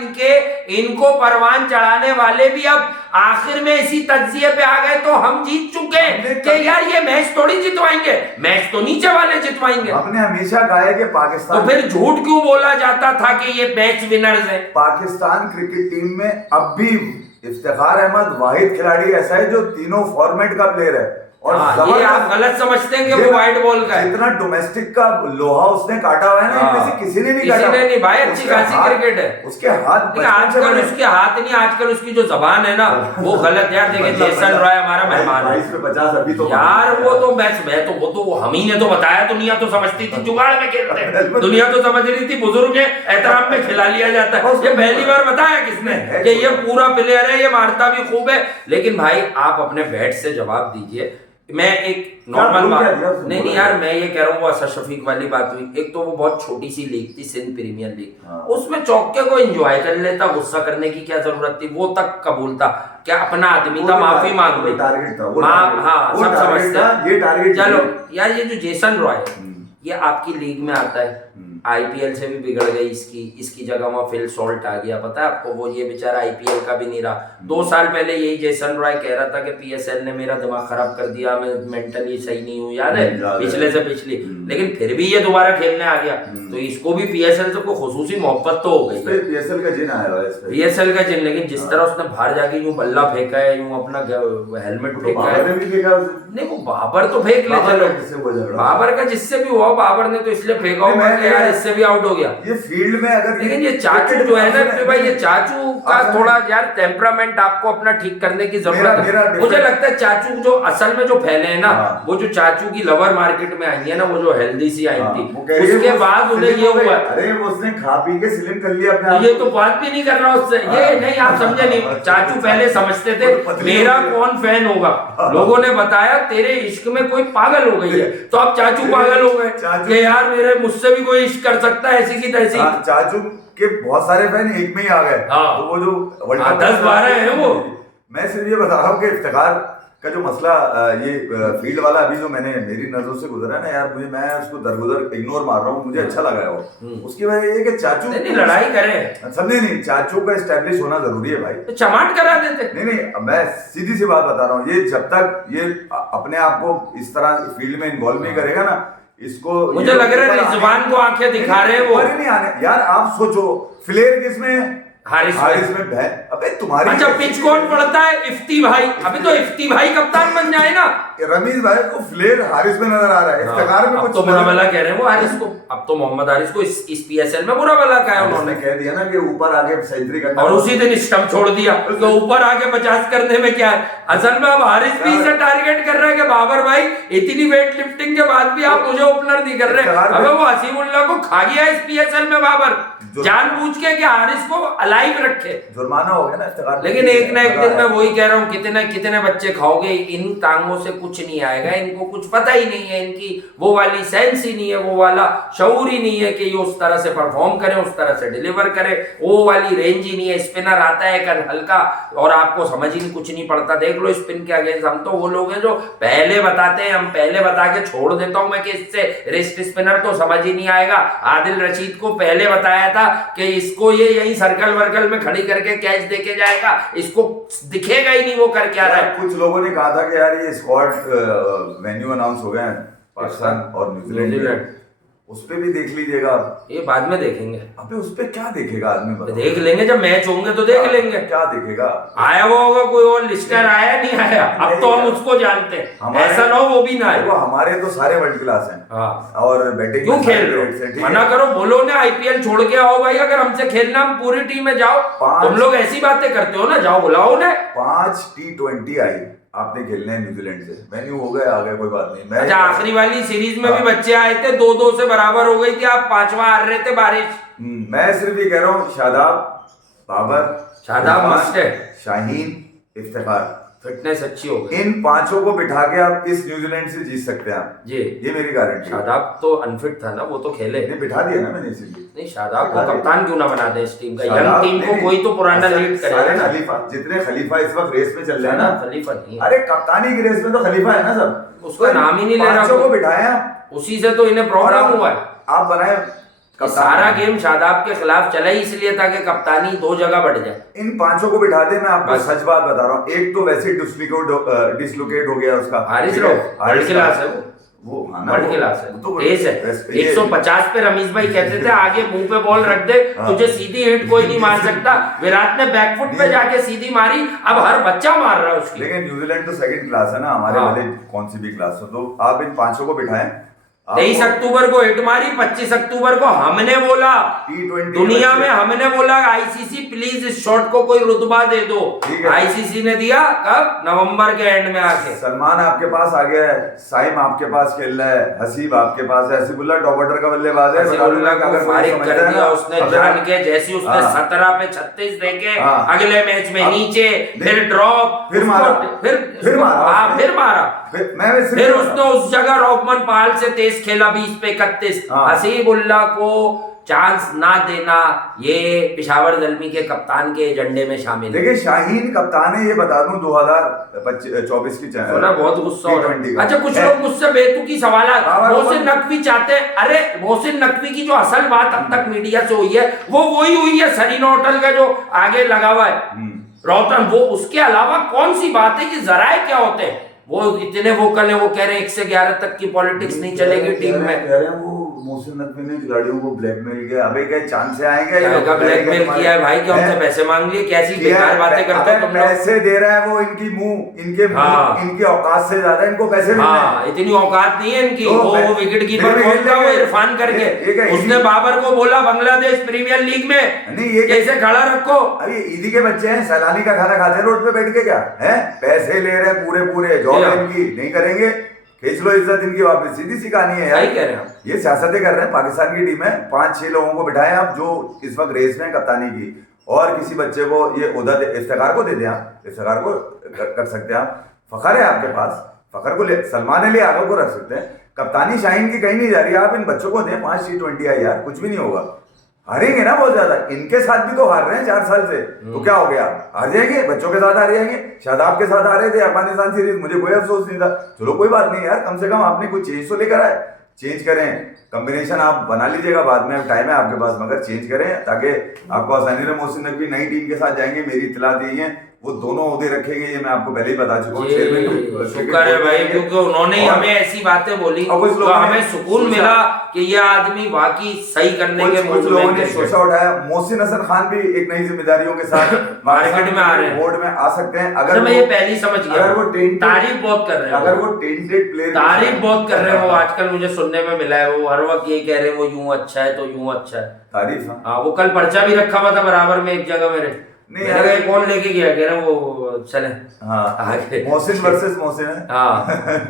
इनको परवान चढ़ाने वाले भी अब आखिर में इसी तज्जिए पे आ गए। तो हम जीत चुके हैं कि यार ये मैच थोड़ी जितवाएंगे, मैच तो नीचे वाले जितवाएंगे। हमने हमेशा कहा है कि तो पाकिस्तान फिर झूठ क्यों बोला जाता था कि ये मैच विनर्स हैं? पाकिस्तान क्रिकेट टीम में अब भी इफ्तिखार अहमद वाहिद खिलाड़ी ऐसा है जो तीनों फॉर्मेट का प्लेयर है। और ये आप गलत समझते हैं कि वो वाइट बॉल का है। जितना डोमेस्टिक का लोहा उसने काटा हुआ है ना, इनमें से किसी ने नहीं काटा। किसी ने नहीं भाई, अच्छी उसके खासी हाथ- क्रिकेट है उसके हाथ लेकिन आजकल उसके हाथ नहीं, आजकल उसकी जो जबान है ना वो गलत है यार। देखिए जेसन रॉय हमारा मेहमान है 22 अभी तो यार, वो तो मैं तो वो तो हम ही ने तो बताया। दुनिया तो समझती थी जुगाड़ में खेलते हैं, दुनिया तो समझ रही थी बुजुर्ग है एहतराम में खिला लिया जाता है। ये पहली बार बताया किसने कि ये पूरा प्लेयर है, ये मारता भी खूब है। लेकिन भाई आप अपने बैट से जवाब दीजिए। मैं एक नॉर्मल बात नहीं यार, मैं ये कह रहा हूँ वो असद शफीक वाली बात हुई। एक तो वो बहुत छोटी सी लीग थी, सिंध प्रीमियर लीग, उसमें चौके को एंजॉय कर लेता, गुस्सा करने की क्या जरूरत थी? वो तक कबूल था, क्या अपना आदमी था, माफी मांग ली, टारगेट था, हाँ सब समझते हैं ये टारगेट। चलो यार, ये जो जेसन रॉय है ये आपकी लीग में आता है, आईपीएल से भी बिगड़ गई इसकी जगह वहां फिल सॉल्ट आ गया। पता है आपको, वो ये बेचारा आईपीएल का भी नहीं रहा। 2 साल पहले यही जेसन रॉय कह रहा था कि पीएसएल ने मेरा दिमाग खराब कर दिया, मैं मेंटली सही नहीं हूँ, याद है पिछले से पिछली। लेकिन फिर भी ये दोबारा खेलने आ गया, तो इसको भी पीएसएल से कोई खुसूसी मोहब्बत तो हो गई है। पीएसएल का जिन आया है, पीएसएल का जिन। लेकिन जिस तरह उसने बाहर जाके यूं बल्ला फेंका है, यूं अपना हेलमेट फेंका है, नहीं वो बाबर तो फेंक ले, चलो बाबर का जिससे भी हुआ, बाबर ने तो इसलिए फेंका होगा कि यार इससे भी आउट हो गया ये फील्ड में। अगर लेकिन ये चाचू जो है ना कि भाई, ये चाचू का थोड़ा यार टेम्परामेंट आपको अपना ठीक करने की जरूरत है। मुझे लगता है चाचू जो असल में जो फैले हैं ना, वो जो चाचू की लवर मार्केट में आई है ना, वो जो हेल्दी सी आई थी, उसके बाद उन्हें ये हुआ। अरे उसने खा पी के स्लिम कर लिया अपने। ये तो बात भी नहीं कर रहा उससे, ये नहीं, आप समझे नहीं। चाचू पहले समझते थे मेरा कौन फैन होगा, लोगों ने बताया तेरे इश्क में कोई पागल हो गई है, तो अब चाचू पागल हो गए कि यार मेरे मुझसे भी कोई इश्क कर सकता है ऐसी की तैसी। चाचू के बहुत सारे फैन एक में ही आ गए, तो वो जो वर्ल्ड कप 10-12 है वो। मैं सिर्फ ये बता रहा हूँ कि इफ्तिखार का जो मसला ये फील्ड वाला अभी जो मेरी नजरों से गुजरा ना यार, मैं उसको दरगुजर इग्नोर मार रहा हूँ, मुझे अच्छा लगा है वो। उसकी वजह ये कि चाचू नहीं लड़ाई करें, समझे नहीं, चाचू का एस्टेब्लिश होना जरूरी है भाई। तो चमाट करा देते। नहीं मैं सीधी सी बात बता रहा हूँ, ये जब तक ये अपने आप को इस तरह फील्ड में इन्वॉल्व नहीं करेगा ना, इसको मुझे लग रहा है रिजवान को आंखें दिखा रहे हैं वो। नहीं आने यार, आप सोचो फ्लेयर किसमें, हारिस में बहन। अबे तुम्हारी अच्छा पिच कौन पड़ता है? इफ्ती भाई। अभी तो इफ्ती भाई कप्तान बन जाए ना। रमीज भाई को फ्लेयर हारिस में नजर आ रहा है, इफ्तिखार में कुछ तो बुरा भला कह रहे हैं वो हारिस को। अब तो मोहम्मद हारिस को इस पीएसएल में बुरा भला कहा है उन्होंने, कह दिया ना कि ऊपर आके सेंचुरी करना, और उसी दिन स्टंप छोड़ दिया कि ऊपर आके 50 करने में क्या है। असल में अब हारिस भी इसे टारगेट कर रहा है कि बाबर भाई इतनी वेट लिफ्टिंग के बाद भी आप मुझे ओपनर नहीं कर रहे। अबे वो हसीमुल्लाह को खा गया इस पीएसएल में बाबर, जानबूझ के कि हारिस को अलाइव रखे। जुर्माना हो गया ना इफ्तिखार। लेकिन एक ना एक दिन मैं वही कह रहा हूँ, कितने बच्चे खाओगे, इन टांगों से कुछ नहीं आएगा। इनको कुछ पता ही नहीं है, इनकी वो वाली सेंस ही नहीं है, वो वाला शऊर ही नहीं है कि ये उस तरह से परफॉर्म करे, उस तरह से डिलीवर करे, वो वाली रेंज ही नहीं है। स्पिनर आता है कल हल्का और आपको समझ ही कुछ नहीं पड़ता। देख लो स्पिन के अगेंस्ट हम तो वो लोग हैं जो पहले बताते हैं, हम पहले बता के छोड़ देता हूं मैं कि इससे रिस्ट स्पिनर तो समझ ही नहीं आएगा। आदिल रशीद को पहले बताया था कि इसको ये यही सर्कल वर्कल में खड़ी करके कैच देके जाएगा, इसको दिखेगा ही नहीं वो कर क्या रहा है। कुछ लोगों ने कहा था कि यार ये स्क्वाड वेन्यू अनाउंस हो गए हैं पाकिस्तान और न्यूजीलैंड, उस पे भी देख लीजिएगा। ये बाद में देखेंगे। अबे उस पे क्या देखेगा आदमी? देख लेंगे जब मैच होंगे तो देख लेंगे। क्या देखेगा? आया हुआ होगा कोई और लिस्टर, आया नहीं आया, अब तो हम उसको जानते हैं, ऐसा ना हो वो भी ना आए। हमारे तो सारे वर्ल्ड क्लास हैं। हाँ। और बैटिंग क्यों खेल रहे हो? मना करो, बोलो ना आईपीएल छोड़ के आओ भाई, अगर हमसे खेलना हम पूरी टीम में जाओ। तुम लोग ऐसी बातें करते हो ना, जाओ बुलाओ ना। 5 T20 आई आपने खेलना है न्यूजीलैंड से, मेन्यू हो गया, आ गया, कोई बात नहीं। मैं अच्छा, आखिरी वाली सीरीज में भी बच्चे आए थे, 2-2 से बराबर हो गई थी, आप 5वां हार रहे थे बारिश। मैं सिर्फ ये कह रहा हूँ, शादाब, बाबर, शादाब इरफान, मस्त है, शाहीन, इफ्तिखार, फिटनेस अच्छी हो गई। इन 5 को बिठा के आप इस न्यूजीलैंड से जीत सकते हैं आप, जी, ये मेरी गारंटी है। शादाब तो अनफिट था ना, वो तो खेले नहीं, बिठा दिया ना मैंने इसीलिए। नहीं। शादाब को बिठा दिया। कप्तान क्यों ना बना दे इस टीम का, यंग शादाब टीम को नहीं, कोई तो पुराना सारे लीड करेगा ना। खलीफा, जितने खलीफा इस वक्त रेस में चल रहे हैं ना, खलीफा नहीं है, अरे कप्तानी की रेस में तो खलीफा है ना सब, उसका नाम ही नहीं ले रहा 5 को कोई। बिठाए आप, उसी से तो इन्हें और प्रॉब्लम हुआ है। आप बनाए ये सारा गेम शादाब के खिलाफ चला ही इसलिए था कि कप्तानी 2 जगह बढ़ जाए। इन 5 को बिठा दे। मैं आपको बस। सच बात बता रहा हूँ, एक तो वैसे डिसलोकेट हो गया उसका, हारिस ठीक रो है? वर्ल्ड क्लास है, वो हाँ ना, वर्ल्ड वो- क्लास है, वो तो तेज है। ये- 150 पे रमीज भाई कहते थे आगे मुंह पे बॉल रख दे, हाँ। तुझे सीधी हिट कोई नहीं मार सकता। विराट ने बैकफुट पे जाके सीधी मारी, अब हर बच्चा मार रहा है उसकी। लेकिन न्यूजीलैंड तो सेकंड क्लास है ना, हमारे हाँ। वाले कौन सी भी क्लास हो, तो आप इन 5 को बिठाएं। 23 अक्टूबर को हिट मारी, 25 अक्टूबर को हमने बोला, T20 दुनिया में हमने बोला आईसीसी प्लीज इस शॉट को कोई रुतबा दे दो। ठीक है। आईसीसी ने दिया कब? नवंबर के एंड में आके। सलमान आपके पास आ गया है, साइम आपके पास खेल रहा है, हसीब आपके पास है, हसीबुल्लाह टॉप ऑर्डर का बल्लेबाज है। हसीबुल्लाह को अगर कोई फारिग समझता कर है दिया ना, उसने अगर- जान के, जैसी उसने हाँ। 17 पे 36 देके, हाँ। अगले मैच में अब- नीचे, फिर नहीं। ड्रॉप, फिर मारा। फिर मारा, हाँ, फिर मारा। फिर उसने उस जगह रोकमन पाल से तेज खेला 20 पे 31। हाँ। हसीबुल्लाह को चांस ना देना, ये पेशावर दलमी के कप्तान के एजेंडे में शामिल है। देखिए, शाहीन कप्तान है, ये बता दूं 2024 की सुना, बहुत गुस्सा हो रहा T20 है। का। अच्छा, कुछ लोग मुझसे बेतुकी सवाल, हाँ, मोहसिन नकवी चाहते हैं। अरे मोहसिन नकवी की जो असल बात अब तक मीडिया से हुई है, वो वही हुई है सरीना होटल का जो आगे लगा हुआ है रोहतन, वो उसके अलावा कौन सी बात है कि जराए क्या होते हैं? वो इतने वोकल है, वो कह रहे हैं 1 से 11 तक की पॉलिटिक्स नहीं चलेगी टीम में। कह रहे हैं वो मोहसिन नकवी ने खिलाड़ियों को ब्लैकमेल किया। अबे क्या चांस से आएंगे ये लोग? ब्लैकमेल किया है भाई, क्या उनसे पैसे मांग लिए? कैसी बेकार बातें करते हो तुम लोग? पैसे दे रहा है वो, इनकी मुंह हाँ। इनके औकात से ज्यादा इनको पैसे मिल रहे हैं। हाँ, इतनी औकात नहीं है इनकी। तो वो विकेट कीपर नहीं, कौन था? वो नहीं, इरफान करके, ये क्या उसने बाबर को बोला बांग्लादेश प्रीमियर लीग में नहीं, ये कैसे खड़ा रखो। अभी ईदी के बच्चे हैं, सैलानी का खाना खाते हैं रोड पे बैठ के, क्या है? पैसे ले रहे हैं पूरे, जॉब जी हाँ। इनकी नहीं करेंगे, खींच लो इज्जत इनकी वापस। सीधी सी कहानी है यार। सही कह रहे हैं आप। ये सियासतें कर रहे हैं। पाकिस्तान की टीम है, 5-6 लोगों को बिठाएं आप, जो इस वक्त रेस में कप्तानी की, और किसी बच्चे को ये ओहदा इफ्तिखार को दे दें आप। इफ्तिखार को कर सकते हैं आप, फखर है आपके पास, फखर को ले, सलमान अली आगा को रख सकते हैं। कप्तानी शाहीन की कहीं नहीं जा रही, आप इन बच्चों को दें 5 T20 आई यार, कुछ भी नहीं होगा। हारेंगे ना बहुत ज्यादा, इनके साथ भी तो हार रहे हैं 4 साल से, तो क्या हो गया? हार जाएंगे, बच्चों के साथ हार जाएंगे। शादाब के साथ हारे थे अफगानिस्तान सीरीज, मुझे कोई अफसोस नहीं था। चलो कोई बात नहीं यार, कम से कम आपने कोई चेंज तो लेकर आए। चेंज करें, कॉम्बिनेशन आप बना लीजिएगा बाद में, टाइम है आपके पास, मगर चेंज करें ताकि आपको आसानी रहे। मोहसिन नकवी नई टीम के साथ जाएंगे, मेरी इतला दी है, वो दोनों ओहदे रखेंगे, ये मैं आपको पहले ही बता चुका हूँ। शुक्र है भाई, क्योंकि उन्होंने ही हमें ऐसी बातें बोली तो हमें सुकून मिला कि ये आदमी वाकई सही करने के कुछ लोगों ने सोचा उठाया। मोहसिन हसन खान भी एक नई जिम्मेदारियों के साथ मार्केट में आ रहे हैं, बोर्ड में आ सकते हैं। अगर मैं ये पहली समझ गया, अगर वो तारीफ बहुत कर रहे हैं, अगर वो टेंटेड प्लेयर, तारीफ बहुत कर रहे हैं वो, आजकल मुझे सुनने में मिला है। वो हर वक्त ये कह रहे हैं वो यूं अच्छा है तो यूं अच्छा है। तारीफ। हाँ, वो कल पर्चा भी रखा हुआ था बराबर में एक जगह मेरे, नहीं मैंने कहा कौन लेके गया, कह रहे हैं वो चले। हाँ, आगे मोहसिन वर्सेस मोहसिन है। हाँ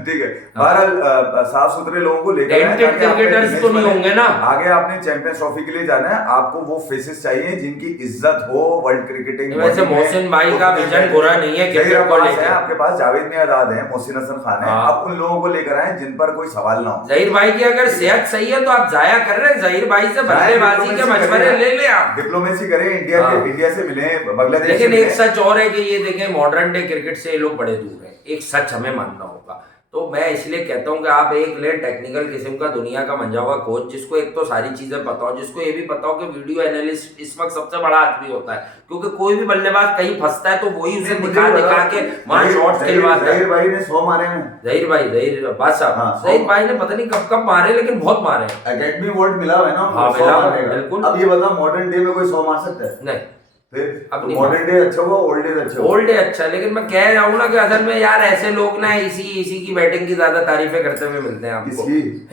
ठीक है। बहरहाल साफ सुथरे लोगों को लेकर आए, टेंटेड ताकि आपके क्रिकेटर्स image तो नहीं बने। होंगे ना। आगे आपने चैंपियंस ट्रॉफी के लिए जाना है, आपको वो फेसेस चाहिए जिनकी इज्जत हो वर्ल्ड क्रिकेटिंग। वैसे मोहसिन भाई का विजन बुरा नहीं है क्रिकेट को लेकर। आपके पास जावेद मियादाद है, मोहसिन हसन खान है, हाँ। आप उन लोगों को लेकर आए जिन पर कोई सवाल ना हो। जहीर भाई की अगर सेहत सही है तो आप जाया कर रहे हैं, जहीर भाई से बल्लेबाजी के मशवरे ले ले आप, डिप्लोमेसी करें, इंडिया से मिले, बांग्लादेश। लेकिन एक सच और है कि ये देखें मॉडर्न डे क्रिकेट से ये लोग बड़े दूर हैं, एक सच हमें मानना होगा। तो मैं इसलिए कहता हूँ कि आप एक ले टेक्निकल किस्म का दुनिया का मंजा हुआ कोच, जिसको एक तो सारी चीजें पता हो, जिसको ये भी पता हो कि वीडियो एनालिस्ट इस वक्त सबसे बड़ा आदमी होता है, क्योंकि कोई भी बल्लेबाज कहीं फंसता है तो वही उसे दिखा के वहां शॉट्स खिलवाता है। जहीर भाई ने 100 मारे हैं। जहीर बादशाह, हाँ, जहीर भाई ने पता नहीं कब मारे, लेकिन बहुत मारे। एकेडमी अवार्ड मिला है ना, हाँ, 100 मिला, मारने का। बिल्कुल। अब ये बता, मॉडर्न डे में कोई 100 मार सकता है? नहीं, फिर अब नहीं मॉडर्न डे अच्छा हुआ, ओल्ड डे अच्छा हुआ। ओल्ड डे अच्छा, लेकिन मैं कह रहा हूँ ना कि असल में यार ऐसे लोग ना इसी की बैटिंग की ज्यादा तारीफें करते हुए मिलते हैं आपको।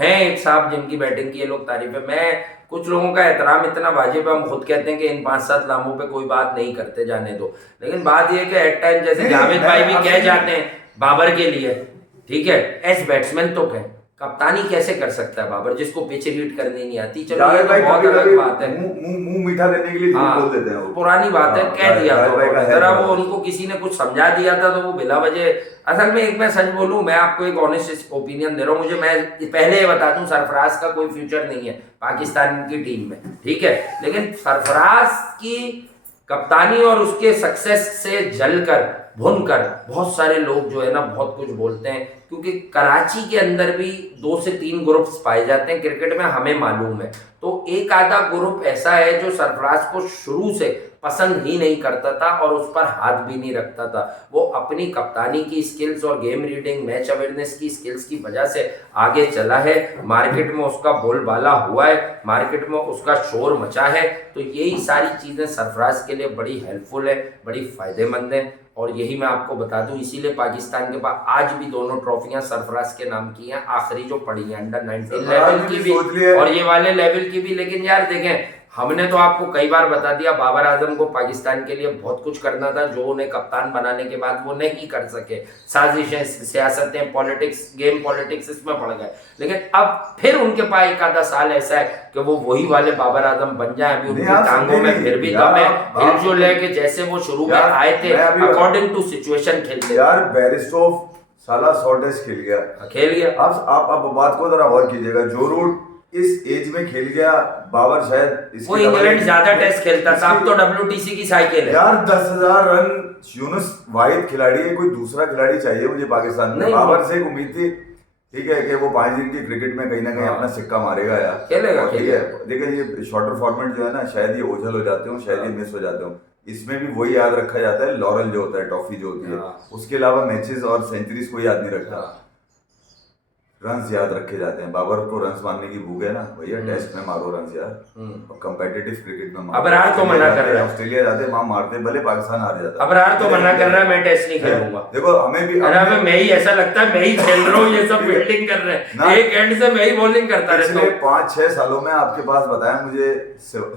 हैं एक साहब जिनकी बैटिंग की ये लोग तारीफें, मैं कुछ लोगों का एहतराम इतना वाजिब है, हम खुद कहते हैं कि इन 5-7 नामों पे कोई बात नहीं करते, जाने दो। लेकिन बात ये है कि एट टाइम जैसे जावेद भाई भी कह जाते हैं, बाबर के लिए, ठीक है, एज बैट्समैन तो कहें, कप्तानी कैसे कर सकता है बाबर जिसको पिच रीड करनी नहीं आती? चलो ये तो बहुत अलग बात है, मुंह मीठा करने के लिए बोल देते हैं वो, पुरानी बात है, कह दिया तो जरा वो उनको किसी ने कुछ समझा दिया था तो वो बिला वजह। असल में एक मैं सच बोलूं, मैं आपको एक ऑनेस्ट ओपिनियन दे रहा हूं, मैं पहले ये बता दूं, सरफराज का कोई फ्यूचर नहीं है पाकिस्तान की टीम में, ठीक है, लेकिन सरफराज की कप्तानी और उसके सक्सेस से जलकर भुनकर बहुत सारे लोग जो है ना बहुत कुछ बोलते हैं, क्योंकि कराची के अंदर भी 2 से 3 ग्रुप्स पाए जाते हैं क्रिकेट में, हमें मालूम है। तो एक आधा ग्रुप ऐसा है जो सरफराज को शुरू से पसंद ही नहीं करता था और उस पर हाथ भी नहीं रखता था। वो अपनी कप्तानी की स्किल्स और गेम रीडिंग, मैच अवेयरनेस की स्किल्स की वजह से आगे चला है, मार्केट में उसका बोलबाला हुआ है, मार्केट में उसका शोर मचा है। तो यही सारी चीज़ें सरफराज के लिए बड़ी हेल्पफुल है, बड़ी फायदेमंद है। और यही मैं आपको बता दूं, इसीलिए पाकिस्तान के पास आज भी दोनों ट्रॉफियां सरफराज के नाम की हैं, आखिरी जो पड़ी हैं अंडर 19 लेवल की भी और ये वाले लेवल की भी। लेकिन यार देखें, हमने तो आपको कई बार बता दिया, बाबर आजम को पाकिस्तान के लिए बहुत कुछ करना था जो उन्हें कप्तान बनाने के बाद वो नहीं कर सके। साजिशें, सियासतें, पॉलिटिक्स, गेम पॉलिटिक्स इसमें पड़ गए। लेकिन अब फिर उनके पास एक आधा साल ऐसा है कि वो वही वाले बाबर आजम बन जाए। अभी उनकी टांगों में फिर भी दम है, हिलजुल है कि जैसे वो शुरू में आए थे अकॉर्डिंग टू सिचुएशन खेलते। यार बेरिस्टोव साला 100 टेस्ट खेल गया। आप बात को जरा गौर कीजिएगा, जो रूट इस एज में खेल गया, बाबर शायद वो इंग्लैंड ज्यादा टेस्ट खेलता था, अब तो WTC की साइकिल है यार। 10,000 रन यूनुस वाहिद खिलाड़ी है, कोई दूसरा खिलाड़ी चाहिए मुझे पाकिस्तान में। बाबर से एक उम्मीद थी, ठीक है, कि वो 5 दिन की क्रिकेट में कहीं ना कहीं अपना सिक्का मारेगा यार, खेलेगा, ठीक है। देखिए ये शॉर्टर फॉर्मेट जो है ना, शायद ये ओझल हो जाते हो, शायद ये मिस हो जाते हो। इसमें भी वही याद रखा जाता है, लॉरल जो होता है, ट्रॉफी जो होती है, उसके अलावा मैचेस और सेंचुरीज कोई याद नहीं रखता, रन्स याद रखे जाते हैं। बाबर को रन्स मारने की भूख है ना भैया, टेस्ट में मारो रन्स यार, और कंपेटिटिव क्रिकेट में मारो। अबरार तो मना कर रहा है, ऑस्ट्रेलिया जाते हैं वहां मारते हैं, भले पाकिस्तान हार जाता है। अबरार तो मना कर रहा है, मैं टेस्ट नहीं खेलूंगा। देखो हमें भी मैं ही ऐसा लगता है मैं ही खेल रहा हूँ, ये सब फील्डिंग कर रहे हैं, एक एंड से मैं ही बॉलिंग करता रहता हूँ। 5-6 सालों में आपके पास बताया मुझे,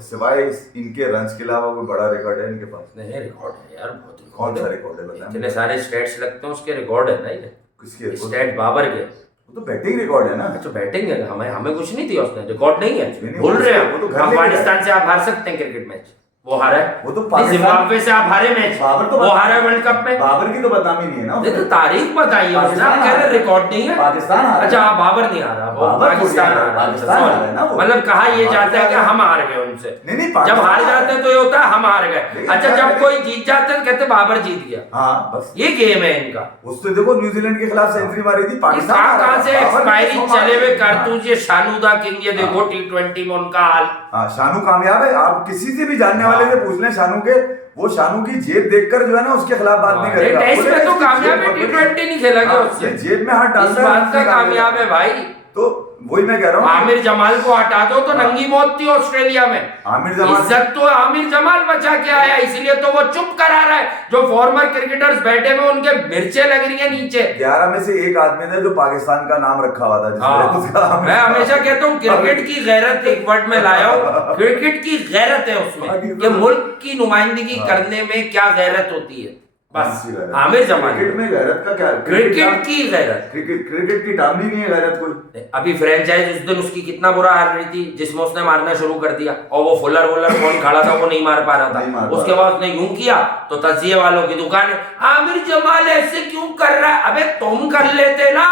सिवाय इनके रन्स के अलावा कोई बड़ा रिकॉर्ड है इनके पास? नहीं, रिकॉर्ड है यार, बहुत कौन सा रिकॉर्ड है बताएं? इतने सारे स्टैट्स लगते हैं उसके, रिकॉर्ड है ना ये। किसके स्टैट? बाबर के। तो बैटिंग रिकॉर्ड है ना। अच्छा बैटिंग है, हमें कुछ नहीं थी उसने, रिकॉर्ड नहीं है, भूल रहे हैं। अफगानिस्तान से आप हार सकते हैं क्रिकेट मैच, वो हारा है। वो तो जिम्बाब्वे से आप हारे मैच, वो हारा है वर्ल्ड कप में। बाबर की तो बदनामी नहीं है ना, तो तारीख बताइए उसने, आप कह रहे रिकॉर्ड नहीं है। पाकिस्तान हारा। अच्छा आप बाबर नहीं हारा, पाकिस्तान हारा। मतलब कहा ये जाता है कि हम हार गए उनसे। नहीं, जब हार जाते हैं तो ये होता है हम हार गए। अच्छा जब कोई जीत जाते हैं कहते बाबर जीत गया। हाँ बस ये गेम है इनका। उससे देखो न्यूजीलैंड के खिलाफ सेंचुरी मारी थी पाकिस्तान, कहां से एक्सपायरी चले हुए कारतूस, ये शानुदा किंग, ये देखो T20 में उनका हाल। हाँ शानू कामयाब है, आप किसी से भी जानने वाले से पूछ लें शानू के, वो शानू की जेब देखकर जो है ना उसके खिलाफ बात नहीं करेगा। टेस्ट में तो कामयाब है, T20 नहीं खेला गया उससे, जेब में हाथ डालता है, इस बात का कामयाब है भाई। तो वही मैं कह रहा हूँ, आमिर जमाल को हटा दो तो नंगी मौत थी ऑस्ट्रेलिया में। आमिर जमाल इज्जत तो आमिर जमाल बचा के आया, इसलिए तो वो चुप करा रहा है। जो फॉर्मर क्रिकेटर्स बैठे हुए उनके मिर्चें लग रही है नीचे। 11 में से एक आदमी था जो पाकिस्तान का नाम रखा हुआ था। मैं हमेशा कहता हूँ क्रिकेट की गैरत, एक वर्ड में लाया हूँ, क्रिकेट की गैरत है उसमें कि मुल्क की नुमाइंदगी करने में क्या गैरत होती है। बस आमिर जमाल। क्रिकेट में गैरत का क्या? क्रिकेट की गैरत, क्रिकेट की टांग ही नहीं है गैरत कोई। अभी फ्रेंचाइज उस दिन उसकी कितना बुरा हाल रही थी जिसमें उसने मारना शुरू कर दिया, और वो फुलर कौन खड़ा था वो नहीं मार पा रहा था। उसके बाद उसने यूं किया तो तजिए वालों की दुकान है, आमिर जमाल ऐसे क्यों कर रहा है? अबे तुम कर लेते ना।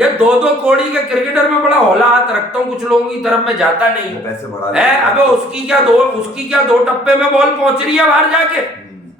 ये 2-2 कौड़ी के क्रिकेटर में बड़ा हौला हाथ रखता हूँ, कुछ लोगों की तरफ में जाता नहीं है। अबे उसकी क्या दो टप्पे में बॉल पहुंच रही है बाहर जाके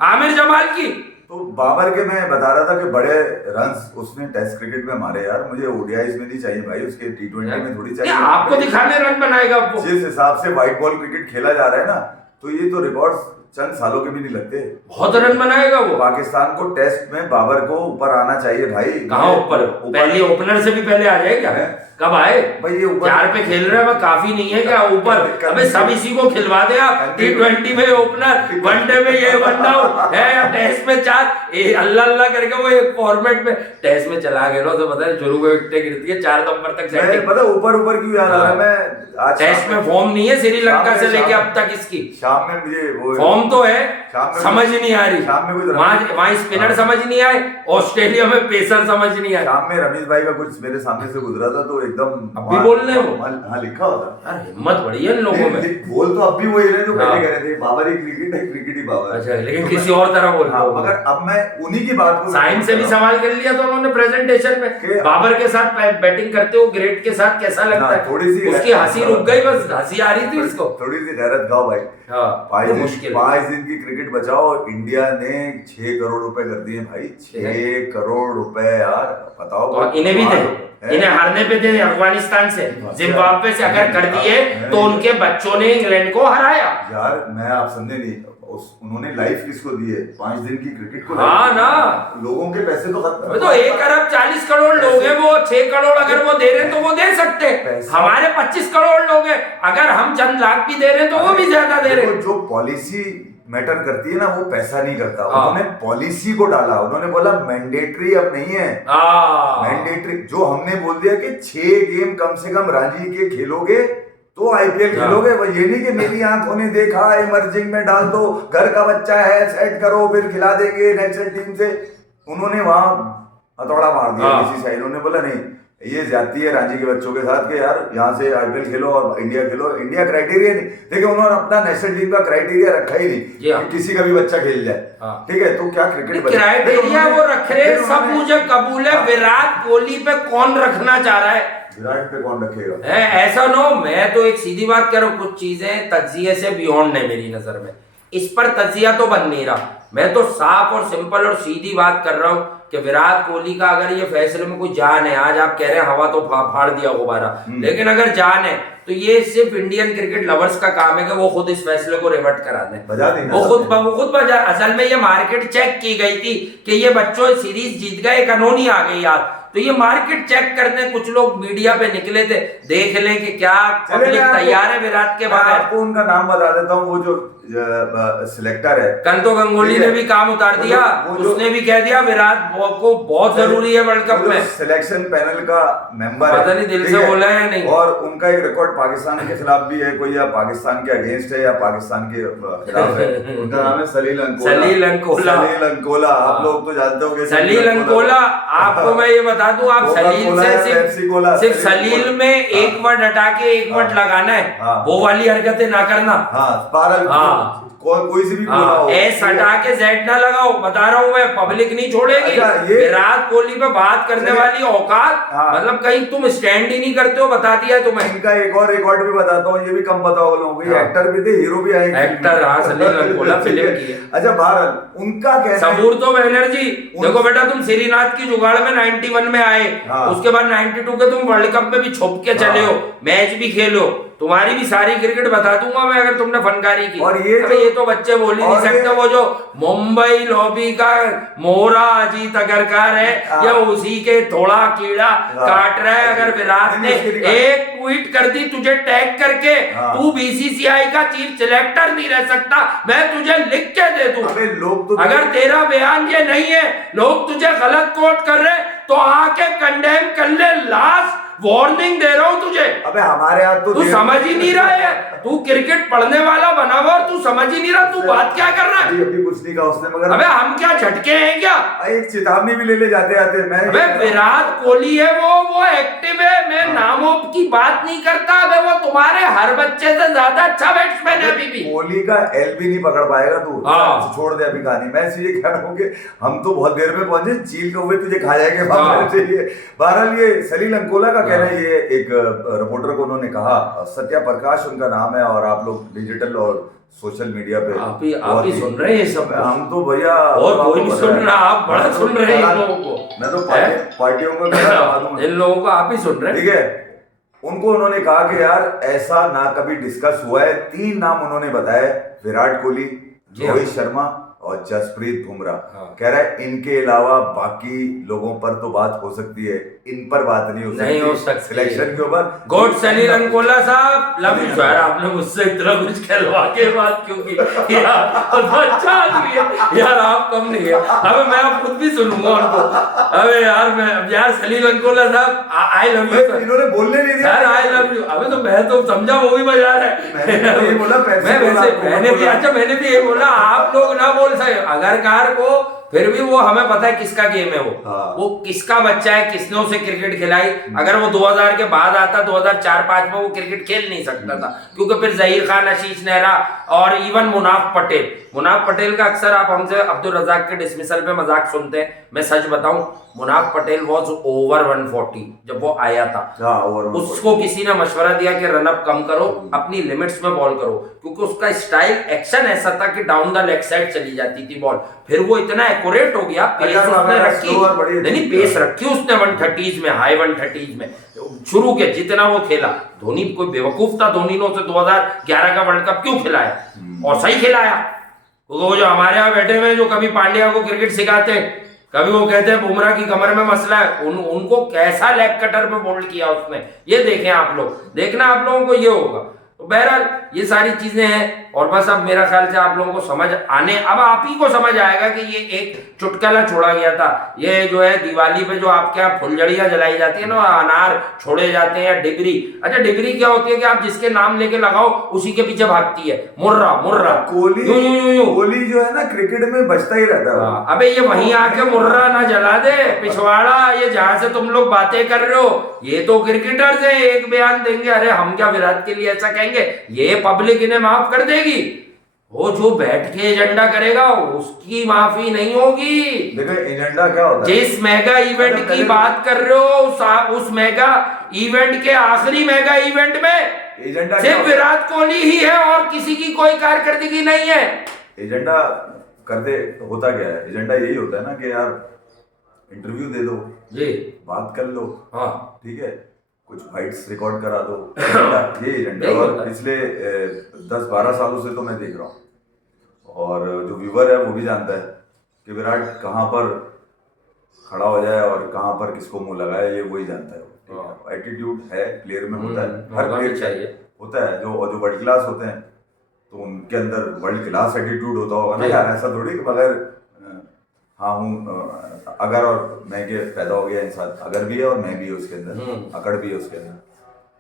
आमिर जमाल की। तो बाबर के मैं बता रहा था कि बड़े रन्स उसने टेस्ट क्रिकेट में मारे यार, मुझे ओडीआईज में नहीं चाहिए भाई, उसके T20 में थोड़ी चाहिए। आपको दिखाने रन बनाएगा वो। जिस हिसाब से व्हाइट बॉल क्रिकेट खेला जा रहा है ना, तो ये तो रिकॉर्ड चंद सालों के भी नहीं लगते, बहुत रन बनाएगा वो। पाकिस्तान को टेस्ट में बाबर को ऊपर आना चाहिए भाई। कहाँ ऊपर? पहले ओपनर से भी पहले आ जाए क्या? कब आए भाई ये ऊपर 4 पे खेल रहे हैं, काफी नहीं है क्या ऊपर? अबे सब इसी को खिलवा दे आप, T20 में ओपनर, वनडे में ये वन डाउन है, या टेस्ट में 4, अल्लाह अल्लाह करके वो एक फॉर्मेट में टेस्ट में चला गया तो पता है शुरू में विकेटें गिरती है 4 नंबर तक सेटिंग। पता ऊपर ऊपर क्यों याद आ रहा है, मैं आज टेस्ट में फॉर्म नहीं है श्रीलंका से लेके अब तक इसकी, शाम में मुझे वो फॉर्म तो है, शाम में समझ नहीं आ रही, शाम में कुछ वहां स्पिनर समझ नहीं आए, ऑस्ट्रेलिया में पेसर समझ नहीं आए। शाम में रमेश भाई का कुछ मेरे सामने से गुजरा था तो एकदम अब भी बोल रहे हो? हाँ लिखा होता यार हिम्मत बड़ी है इन लोगों में। बोल तो अब भी वही रहे जो हाँ। पहले कह रहे थे, बाबर ही क्रिकेट है, क्रिकेट ही बाबर। अच्छा लेकिन किसी और तरह बोल रहे हाँ, हो। मगर अब मैं उन्हीं की बात को साइंस से भी सवाल कर लिया तो उन्होंने प्रेजेंटेशन में बाबर के साथ बैटिंग करते हो ग्रेट के साथ कैसा लगता है, थोड़ी सी उसकी हंसी रुक गई, बस हंसी आ रही थी उसको। थोड़ी सी गैरत गाओ भाई। हाँ, 5 दिन की क्रिकेट बचाओ, इंडिया ने 6 करोड़ रुपए कर दिए भाई, 6 करोड़ रुपए यार, बताओ। तो इन्हें भी दे, इन्हें हारने पे दे अफगानिस्तान से, जिम्बाब्वे से अगर कर दिए तो उनके बच्चों ने इंग्लैंड को हराया। यार मैं आप समझे नहीं, उन्होंने लाइफ किसको दी है? 5 दिन की क्रिकेट को। हाँ ना, लोगों के पैसे तो खत्म। तो 1 अरब 40 करोड़ लोग हैं, वो 6 करोड़ अगर वो दे रहे हैं तो वो दे सकते हैं। हमारे 25 करोड़ लोग हैं, अगर हम चंद लाख भी दे रहे हैं तो वो भी ज्यादा दे रहे हैं। जो पॉलिसी मैटर करती है ना, वो पैसा नहीं करता। उन्होंने पॉलिसी को डाला, उन्होंने बोला मैंडेटरी अब नहीं है। मैंडेटरी जो हमने बोल दिया कि 6 गेम कम से कम रांची के खेलोगे तो आईपीएल खेलोगे। वो ये नहीं कि मेरी आंखों ने देखा, इमर्जिंग में डाल दो, घर का बच्चा है सेट करो फिर खिला देंगे नेशनल टीम से। उन्होंने वहां हथौड़ा मार दिया किसी साइड। उन्होंने बोला नहीं, ये जाती है रांची के बच्चों के साथ कि यार यहाँ से आईपीएल खेलो और इंडिया खेलो। इंडिया क्राइटेरिया नहीं, देखिए उन्होंने अपना नेशनल टीम का क्राइटेरिया रखा ही नहीं कि किसी का भी बच्चा खेल जाए। ठीक है, तो क्या क्रिकेट क्राइटेरिया वो रख रहे, सब मुझे कबूल है। विराट कोहली पे कौन रखना चाह रहा है? विराट पे कौन रखेगा? ऐसा नो, मैं तो एक सीधी बात कर रहा हूँ, कुछ चीजें तज्जिए से बियॉन्ड है मेरी नजर में, इस पर तज्जिया तो बन नहीं रहा। मैं तो साफ और सिंपल और सीधी बात कर रहा हूँ कि विराट कोहली का अगर ये फैसले में कोई जान है, आज आप कह रहे हैं हवा तो फाड़ दिया गुब्बारा, लेकिन अगर जान है तो ये सिर्फ इंडियन क्रिकेट लवर्स का काम है कि वो खुद इस फैसले को रिवर्ट करा दें। वो खुद बजा। असल में ये मार्केट चेक की गई थी कि ये बच्चों सीरीज जीत गए, एक अनहोनी आ गई यार, तो ये मार्केट चेक करने कुछ लोग मीडिया पे निकले थे, देख लें कि क्या पब्लिक तैयार है विराट के बगैर। आपको उनका नाम बता देता हूँ, वो जो सिलेक्टर है। कल तो गंगोली ने भी काम उतार दिया, उसने भी कह दिया विराट को बहुत जरूरी है वर्ल्ड कप में। सिलेक्शन पैनल का मेंबर है, पता नहीं दिल से बोला है या नहीं। और उनका एक रिकॉर्ड पाकिस्तान के खिलाफ भी है, कोई या पाकिस्तान के अगेंस्ट है या पाकिस्तान के खिलाफ है। उनका नाम है सलील अंकोला। आप लोग तो जानते होंगे सलील अंकोला। आपको मैं ये बता दूं, आप सलील से सिर्फ सलील में एक वर्ड हटा के एक वर्ड लगाना है, वो वाली हरकतें ना करना। कोई से भी बोला हो, एस हटा के जेड ना लगाओ, बता रहा हूँ मैं, पब्लिक नहीं छोड़ेगी। विराट कोहली पे बात करने वाली औकात, मतलब कहीं तुम स्टैंड ही नहीं करते हो, बता दिया तुम्हें। इनका एक और रिकॉर्ड भी बताता हूँ, ये भी कम पता हो लोगों को, एक्टर भी थे, हीरो भी आए, एक्टर सलील अंकोला फिल्म की है। अच्छा बहरहाल उनका कहना, सबूरतो बनर्जी, देखो बेटा तुम श्रीनाथ की जुगाड़ में 91 में आए, उसके बाद 92 के तुम वर्ल्ड कप में भी छुप के चले हो, मैच भी खेलो, तुम्हारी भी सारी क्रिकेट बता दूंगा मैं अगर तुमने फनकारी की। और ये तो बच्चे बोल ही नहीं सकते। वो जो मुंबई लॉबी का मोहरा अजीत अगरकर है, या उसी के थोड़ा कीड़ा काट रहा है। अगर विराट ने एक ट्वीट कर दी तुझे टैग करके, तू बीसीसीआई का चीफ सिलेक्टर नहीं रह सकता, मैं तुझे लिख के दे दूं। अगर तेरा बयान ये नहीं है, लोग तुझे गलत कोट कर रहे, तो आके कंडेम कर ले, लास्ट वार्निंग दे रहा हूं तुझे। अबे हमारे यहाँ तो तू समझ ही नहीं रहा है, तू क्रिकेट पढ़ने वाला बना हुआ और तू समझ ही नहीं रहा, तू बात क्या कर रहा है। अभी कुछ नहीं कहा उसने, मगर अबे हम क्या झटके हैं क्या? एक चेतावनी भी ले जाते आते। मैं अबे विराट कोहली है, वो एक्टिव है, मैं नामों की बात नहीं करता। अबे वो तुम्हारे हर बच्चे से ज्यादा अच्छा बैट्समैन है अभी भी। कोहली का एल भी नहीं पकड़ पाएगा तू, छोड़ दे अभी कहानी। मैं इसलिए कह रहा हूँ कि हम तो बहुत देर में पहुंचे, चील के हुए तुझे खा जाएंगे। बहरहाल ये सलील अंकोला का कहना है, ये एक रिपोर्टर को उन्होंने कहा, सत्या प्रकाश उनका नाम है, और आप लोग डिजिटल और सोशल मीडिया पे आप ही सुन रहे हैं सब। हम तो भैया और कोई नहीं सुन रहा, आप बड़ा सुन रहे हैं इन लोगों को। मैं तो पार्टियों को इन लोगों को आप ही सुन रहे हैं, ठीक है। उनको उन्होंने कहा कि यार ऐसा ना कभी डिस्कस हुआ है। 3 नाम उन्होंने बताए, विराट कोहली, रोहित शर्मा और जसप्रीत बुमराह। कह रहा है इनके अलावा बाकी लोगों पर तो बात हो सकती है, इन पर बात नहीं नहीं हो सकती सिलेक्शन के ऊपर। गॉड सनी रंगोला साहब लव यू सर, आपने मुझसे इतना कुछ कहलवा के बात क्यों की यार, तो अच्छा आदमी है यार, आप कम नहीं है। अब मैं अब खुद भी सुनूंगा उनको। अबे यार मैं यार सनी रंगोला साहब आई लव यू सर, इन्होंने बोलने नहीं दिया सर आई लव यू। अबे तो मैं तो समझा वो भी मजा रहा है। मैंने बोला मैंने भी यही बोला, आप लोग ना बोल सके अगर कार को, फिर भी वो हमें पता है किसका गेम है वो किसका बच्चा है, किसने उसे क्रिकेट खिलाई। अगर वो 2000 के बाद आता 2004-5 में वो क्रिकेट खेल नहीं सकता था, क्योंकि फिर जहीर खान, आशीष नेहरा और इवन मुनाफ पटेल का अक्सर आप हमसे अब्दुल रजाक के डिसमिसल पे मजाक सुनते हैं। मैं सच बताऊं, मुनाफ पटेल वॉज ओवर 140 जब वो आया था। उसको किसी ने मशवरा दिया कि रनअप कम करो, अपनी लिमिट्स में बॉल करो, क्योंकि उसका स्टाइल एक्शन ऐसा था कि डाउन द लेग साइड चली जाती थी बॉल। फिर वो इतना एक्यूरेट हो गया, पेस उसने रखी, नहीं पेस रखी उसने 130s में, हाई 130s में शुरू के जितना वो खेला। धोनी कोई बेवकूफ था, धोनी ने उसे 2011 का वर्ल्ड कप क्यों खिलाया, और सही खिलाया। वो जो हमारे यहाँ बैठे हुए जो कभी पांड्या को क्रिकेट सिखाते हैं, कभी वो कहते हैं बुमराह की कमर में मसला है, उनको कैसा लेग कटर पे बोल्ड किया उसने, ये देखें आप लोग, देखना आप लोगों को ये होगा। तो बहरहाल ये सारी चीजें हैं, और बस अब मेरा ख्याल से आप लोगों को समझ आने, अब आप ही को समझ आएगा कि ये एक चुटकुला छोड़ा गया था। ये जो है दिवाली पे जो आपके यहाँ फुलझड़ियां जलाई जाती है ना, अनार छोड़े जाते हैं, डिबरी। अच्छा डिबरी क्या होती है कि आप जिसके नाम लेके लगाओ उसी के पीछे भागती है, मुर्रा कोहली जो है ना क्रिकेट में बचता ही रहता है। अबे ये वहीं आके मुर्रा ना जला दे पिछवाड़ा, ये जहां से तुम लोग बातें कर रहे हो, ये तो क्रिकेटर्स है, एक बयान देंगे, अरे हम क्या विराट के लिए ऐसा कहेंगे, ये पब्लिक इन्हें माफ कर देगी। वो जो बैठ के एजेंडा करेगा उसकी माफी नहीं होगी। देखो एजेंडा क्या होता है, जिस मेगा इवेंट की बात कर रहे हो उस मेगा इवेंट के आखिरी मेगा इवेंट में एजेंडा सिर्फ विराट कोहली ही है और किसी की कोई कारकर्दगी नहीं है। एजेंडा करते होता क्या है, एजेंडा यही होता है ना कि यार इंटरव्यू दे दो जी, बात कर लो, हाँ ठीक है, कुछ फाइट्स रिकॉर्ड करा दो, ये एजेंडा। और पिछले 10-12 सालों से तो मैं देख रहा हूँ, और जो व्यूवर है वो भी जानता है कि विराट कहाँ पर खड़ा हो जाए और कहाँ पर किसको मुंह लगाए, ये वही जानता है। एटीट्यूड है प्लेयर में, होता है, हर प्लेयर चाहिए होता है। जो वर्ल्ड क्लास होते हैं तो उनके अंदर वर्ल्ड क्लास एटीट्यूड होता होगा ना यार, ऐसा थोड़ी कि बगैर हाँ हूँ अगर और मैं के पैदा हो गया इंसान, अगर भी है और मैं भी है उसके अंदर, अकड़ भी है उसके अंदर,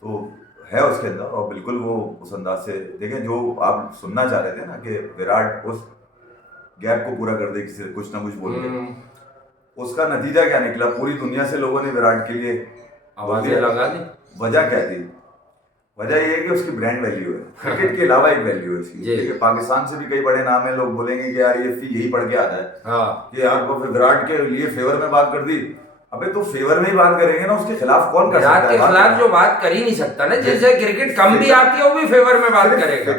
तो है उसके अंदर। और बिल्कुल वो उस अंदाज से देखें जो आप सुनना चाह रहे थे ना कि विराट उस गैप को पूरा कर दे किसी कुछ ना कुछ बोल के, उसका नतीजा क्या निकला, पूरी दुनिया से लोगों ने विराट के लिए आवाजें लगा दी। वजह क्या थी, वजह ये है कि उसकी ब्रांड वैल्यू है, क्रिकेट के अलावा एक वैल्यू है इसकी। देखिए पाकिस्तान से भी कई बड़े नाम है, लोग बोलेंगे कि यार ये यही पढ़ के आता है कि यार वो विराट के लिए फेवर में बात कर दी। अबे तो फेवर में ही बात करेंगे ना, उसके खिलाफ कौन कर सकता है? विराट के खिलाफ जो बात कर ही नहीं सकता ना, जैसे क्रिकेट कम भी आती है वो भी फेवर में बात करेगा।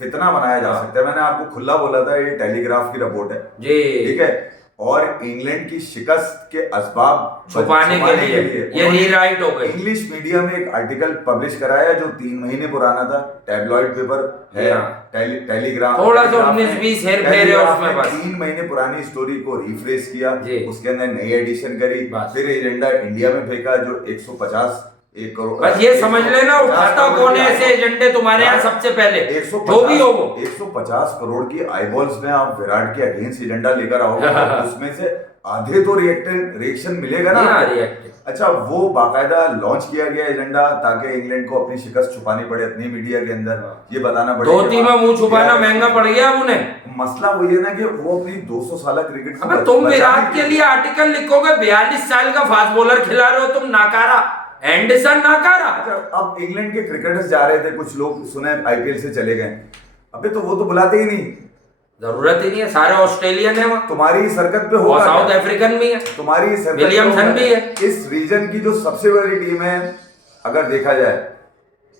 फितना बनाया जा सकता है। मैंने आपको खुला बोला था, ये टेलीग्राफ की रिपोर्ट है जी, ठीक है, और इंग्लैंड की शिकस्त के असबाब छुपाने के लिए ये रीराइट हो गई। इंग्लिश मीडिया में एक आर्टिकल पब्लिश कराया जो 3 महीने पुराना था, टैबलॉइड पेपर है, टेलीग्राफ, थोड़ा सा 19-20 हेरफेर है उसमें, बस 3 महीने पुरानी स्टोरी को रिफ्रेश किया, उसके अंदर नई एडिशन करी, फिर एजेंडा इंडिया में फेंका जो 1 करोड़। बस ये समझ लेना उठाता कौन है ऐसे एजेंडे तुम्हारे यहाँ सबसे पहले, जो भी हो वो 150 करोड़ की आईबॉल्स में आप विराट के अगेंस्ट एजेंडा लेकर आओगे, उसमें से आधे तो रिएक्शन मिलेगा ना। अच्छा वो बाकायदा लॉन्च किया गया एजेंडा ताकि इंग्लैंड को अपनी शिकस्त छुपानी पड़े अपनी मीडिया के अंदर, ये बताना पड़े, धोती में मुंह छुपाना महंगा पड़ गया उन्हें। मसला वही है ना कि वो अपनी 200 साल क्रिकेट, अबे तुम विराट के लिए आर्टिकल लिखोगे, 42 साल का फास्ट बॉलर खिला रहे हो तुम, नाकारा एंडरसन नाकारा। अब इंग्लैंड के क्रिकेटर्स जा रहे थे, कुछ लोग सुने आईपीएल से चले गए, अबे तो वो तो बुलाते ही नहीं, जरूरत ही नहीं है, सारे ऑस्ट्रेलियन है वहाँ, तुम्हारी सरकत पे होगा, साउथ अफ्रीकन भी है, तुम्हारी विलियमसन भी है। इस रीजन की जो सबसे बड़ी टीम है अगर देखा जाए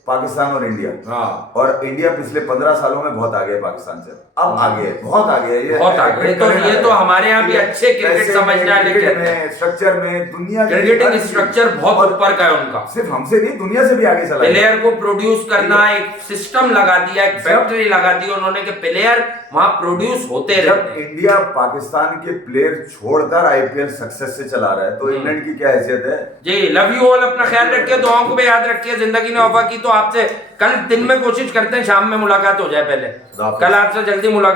पाकिस्तान और इंडिया। हाँ। और इंडिया पिछले 15 सालों में बहुत आगे है पाकिस्तान से, अब आगे है, बहुत आगे है, बहुत आगे। तो ये तो हमारे यहाँ भी अच्छे क्रिकेट समझने वाले कहते हैं, स्ट्रक्चर में दुनिया क्रिकेटिंग स्ट्रक्चर बहुत ऊपर का है उनका, सिर्फ हमसे नहीं दुनिया से भी आगे चला है। प्लेयर को प्रोड्यूस करना, एक सिस्टम लगा दिया, एक फैक्ट्री लगा दी उन्होंने कि प्लेयर वहां प्रोड्यूस होते जब रहते हैं। इंडिया पाकिस्तान के प्लेयर छोड़कर आईपीएल सक्सेस से चला रहा है तो इंग्लैंड की क्या हैसियत है। जी लव यू ऑल, अपना ख्याल रखिए, दुआओं को भी याद रखिए। जिंदगी ने वफा की तो आपसे कल दिन में कोशिश करते हैं शाम में मुलाकात हो जाए, पहले कल आपसे जल्दी मुलाकात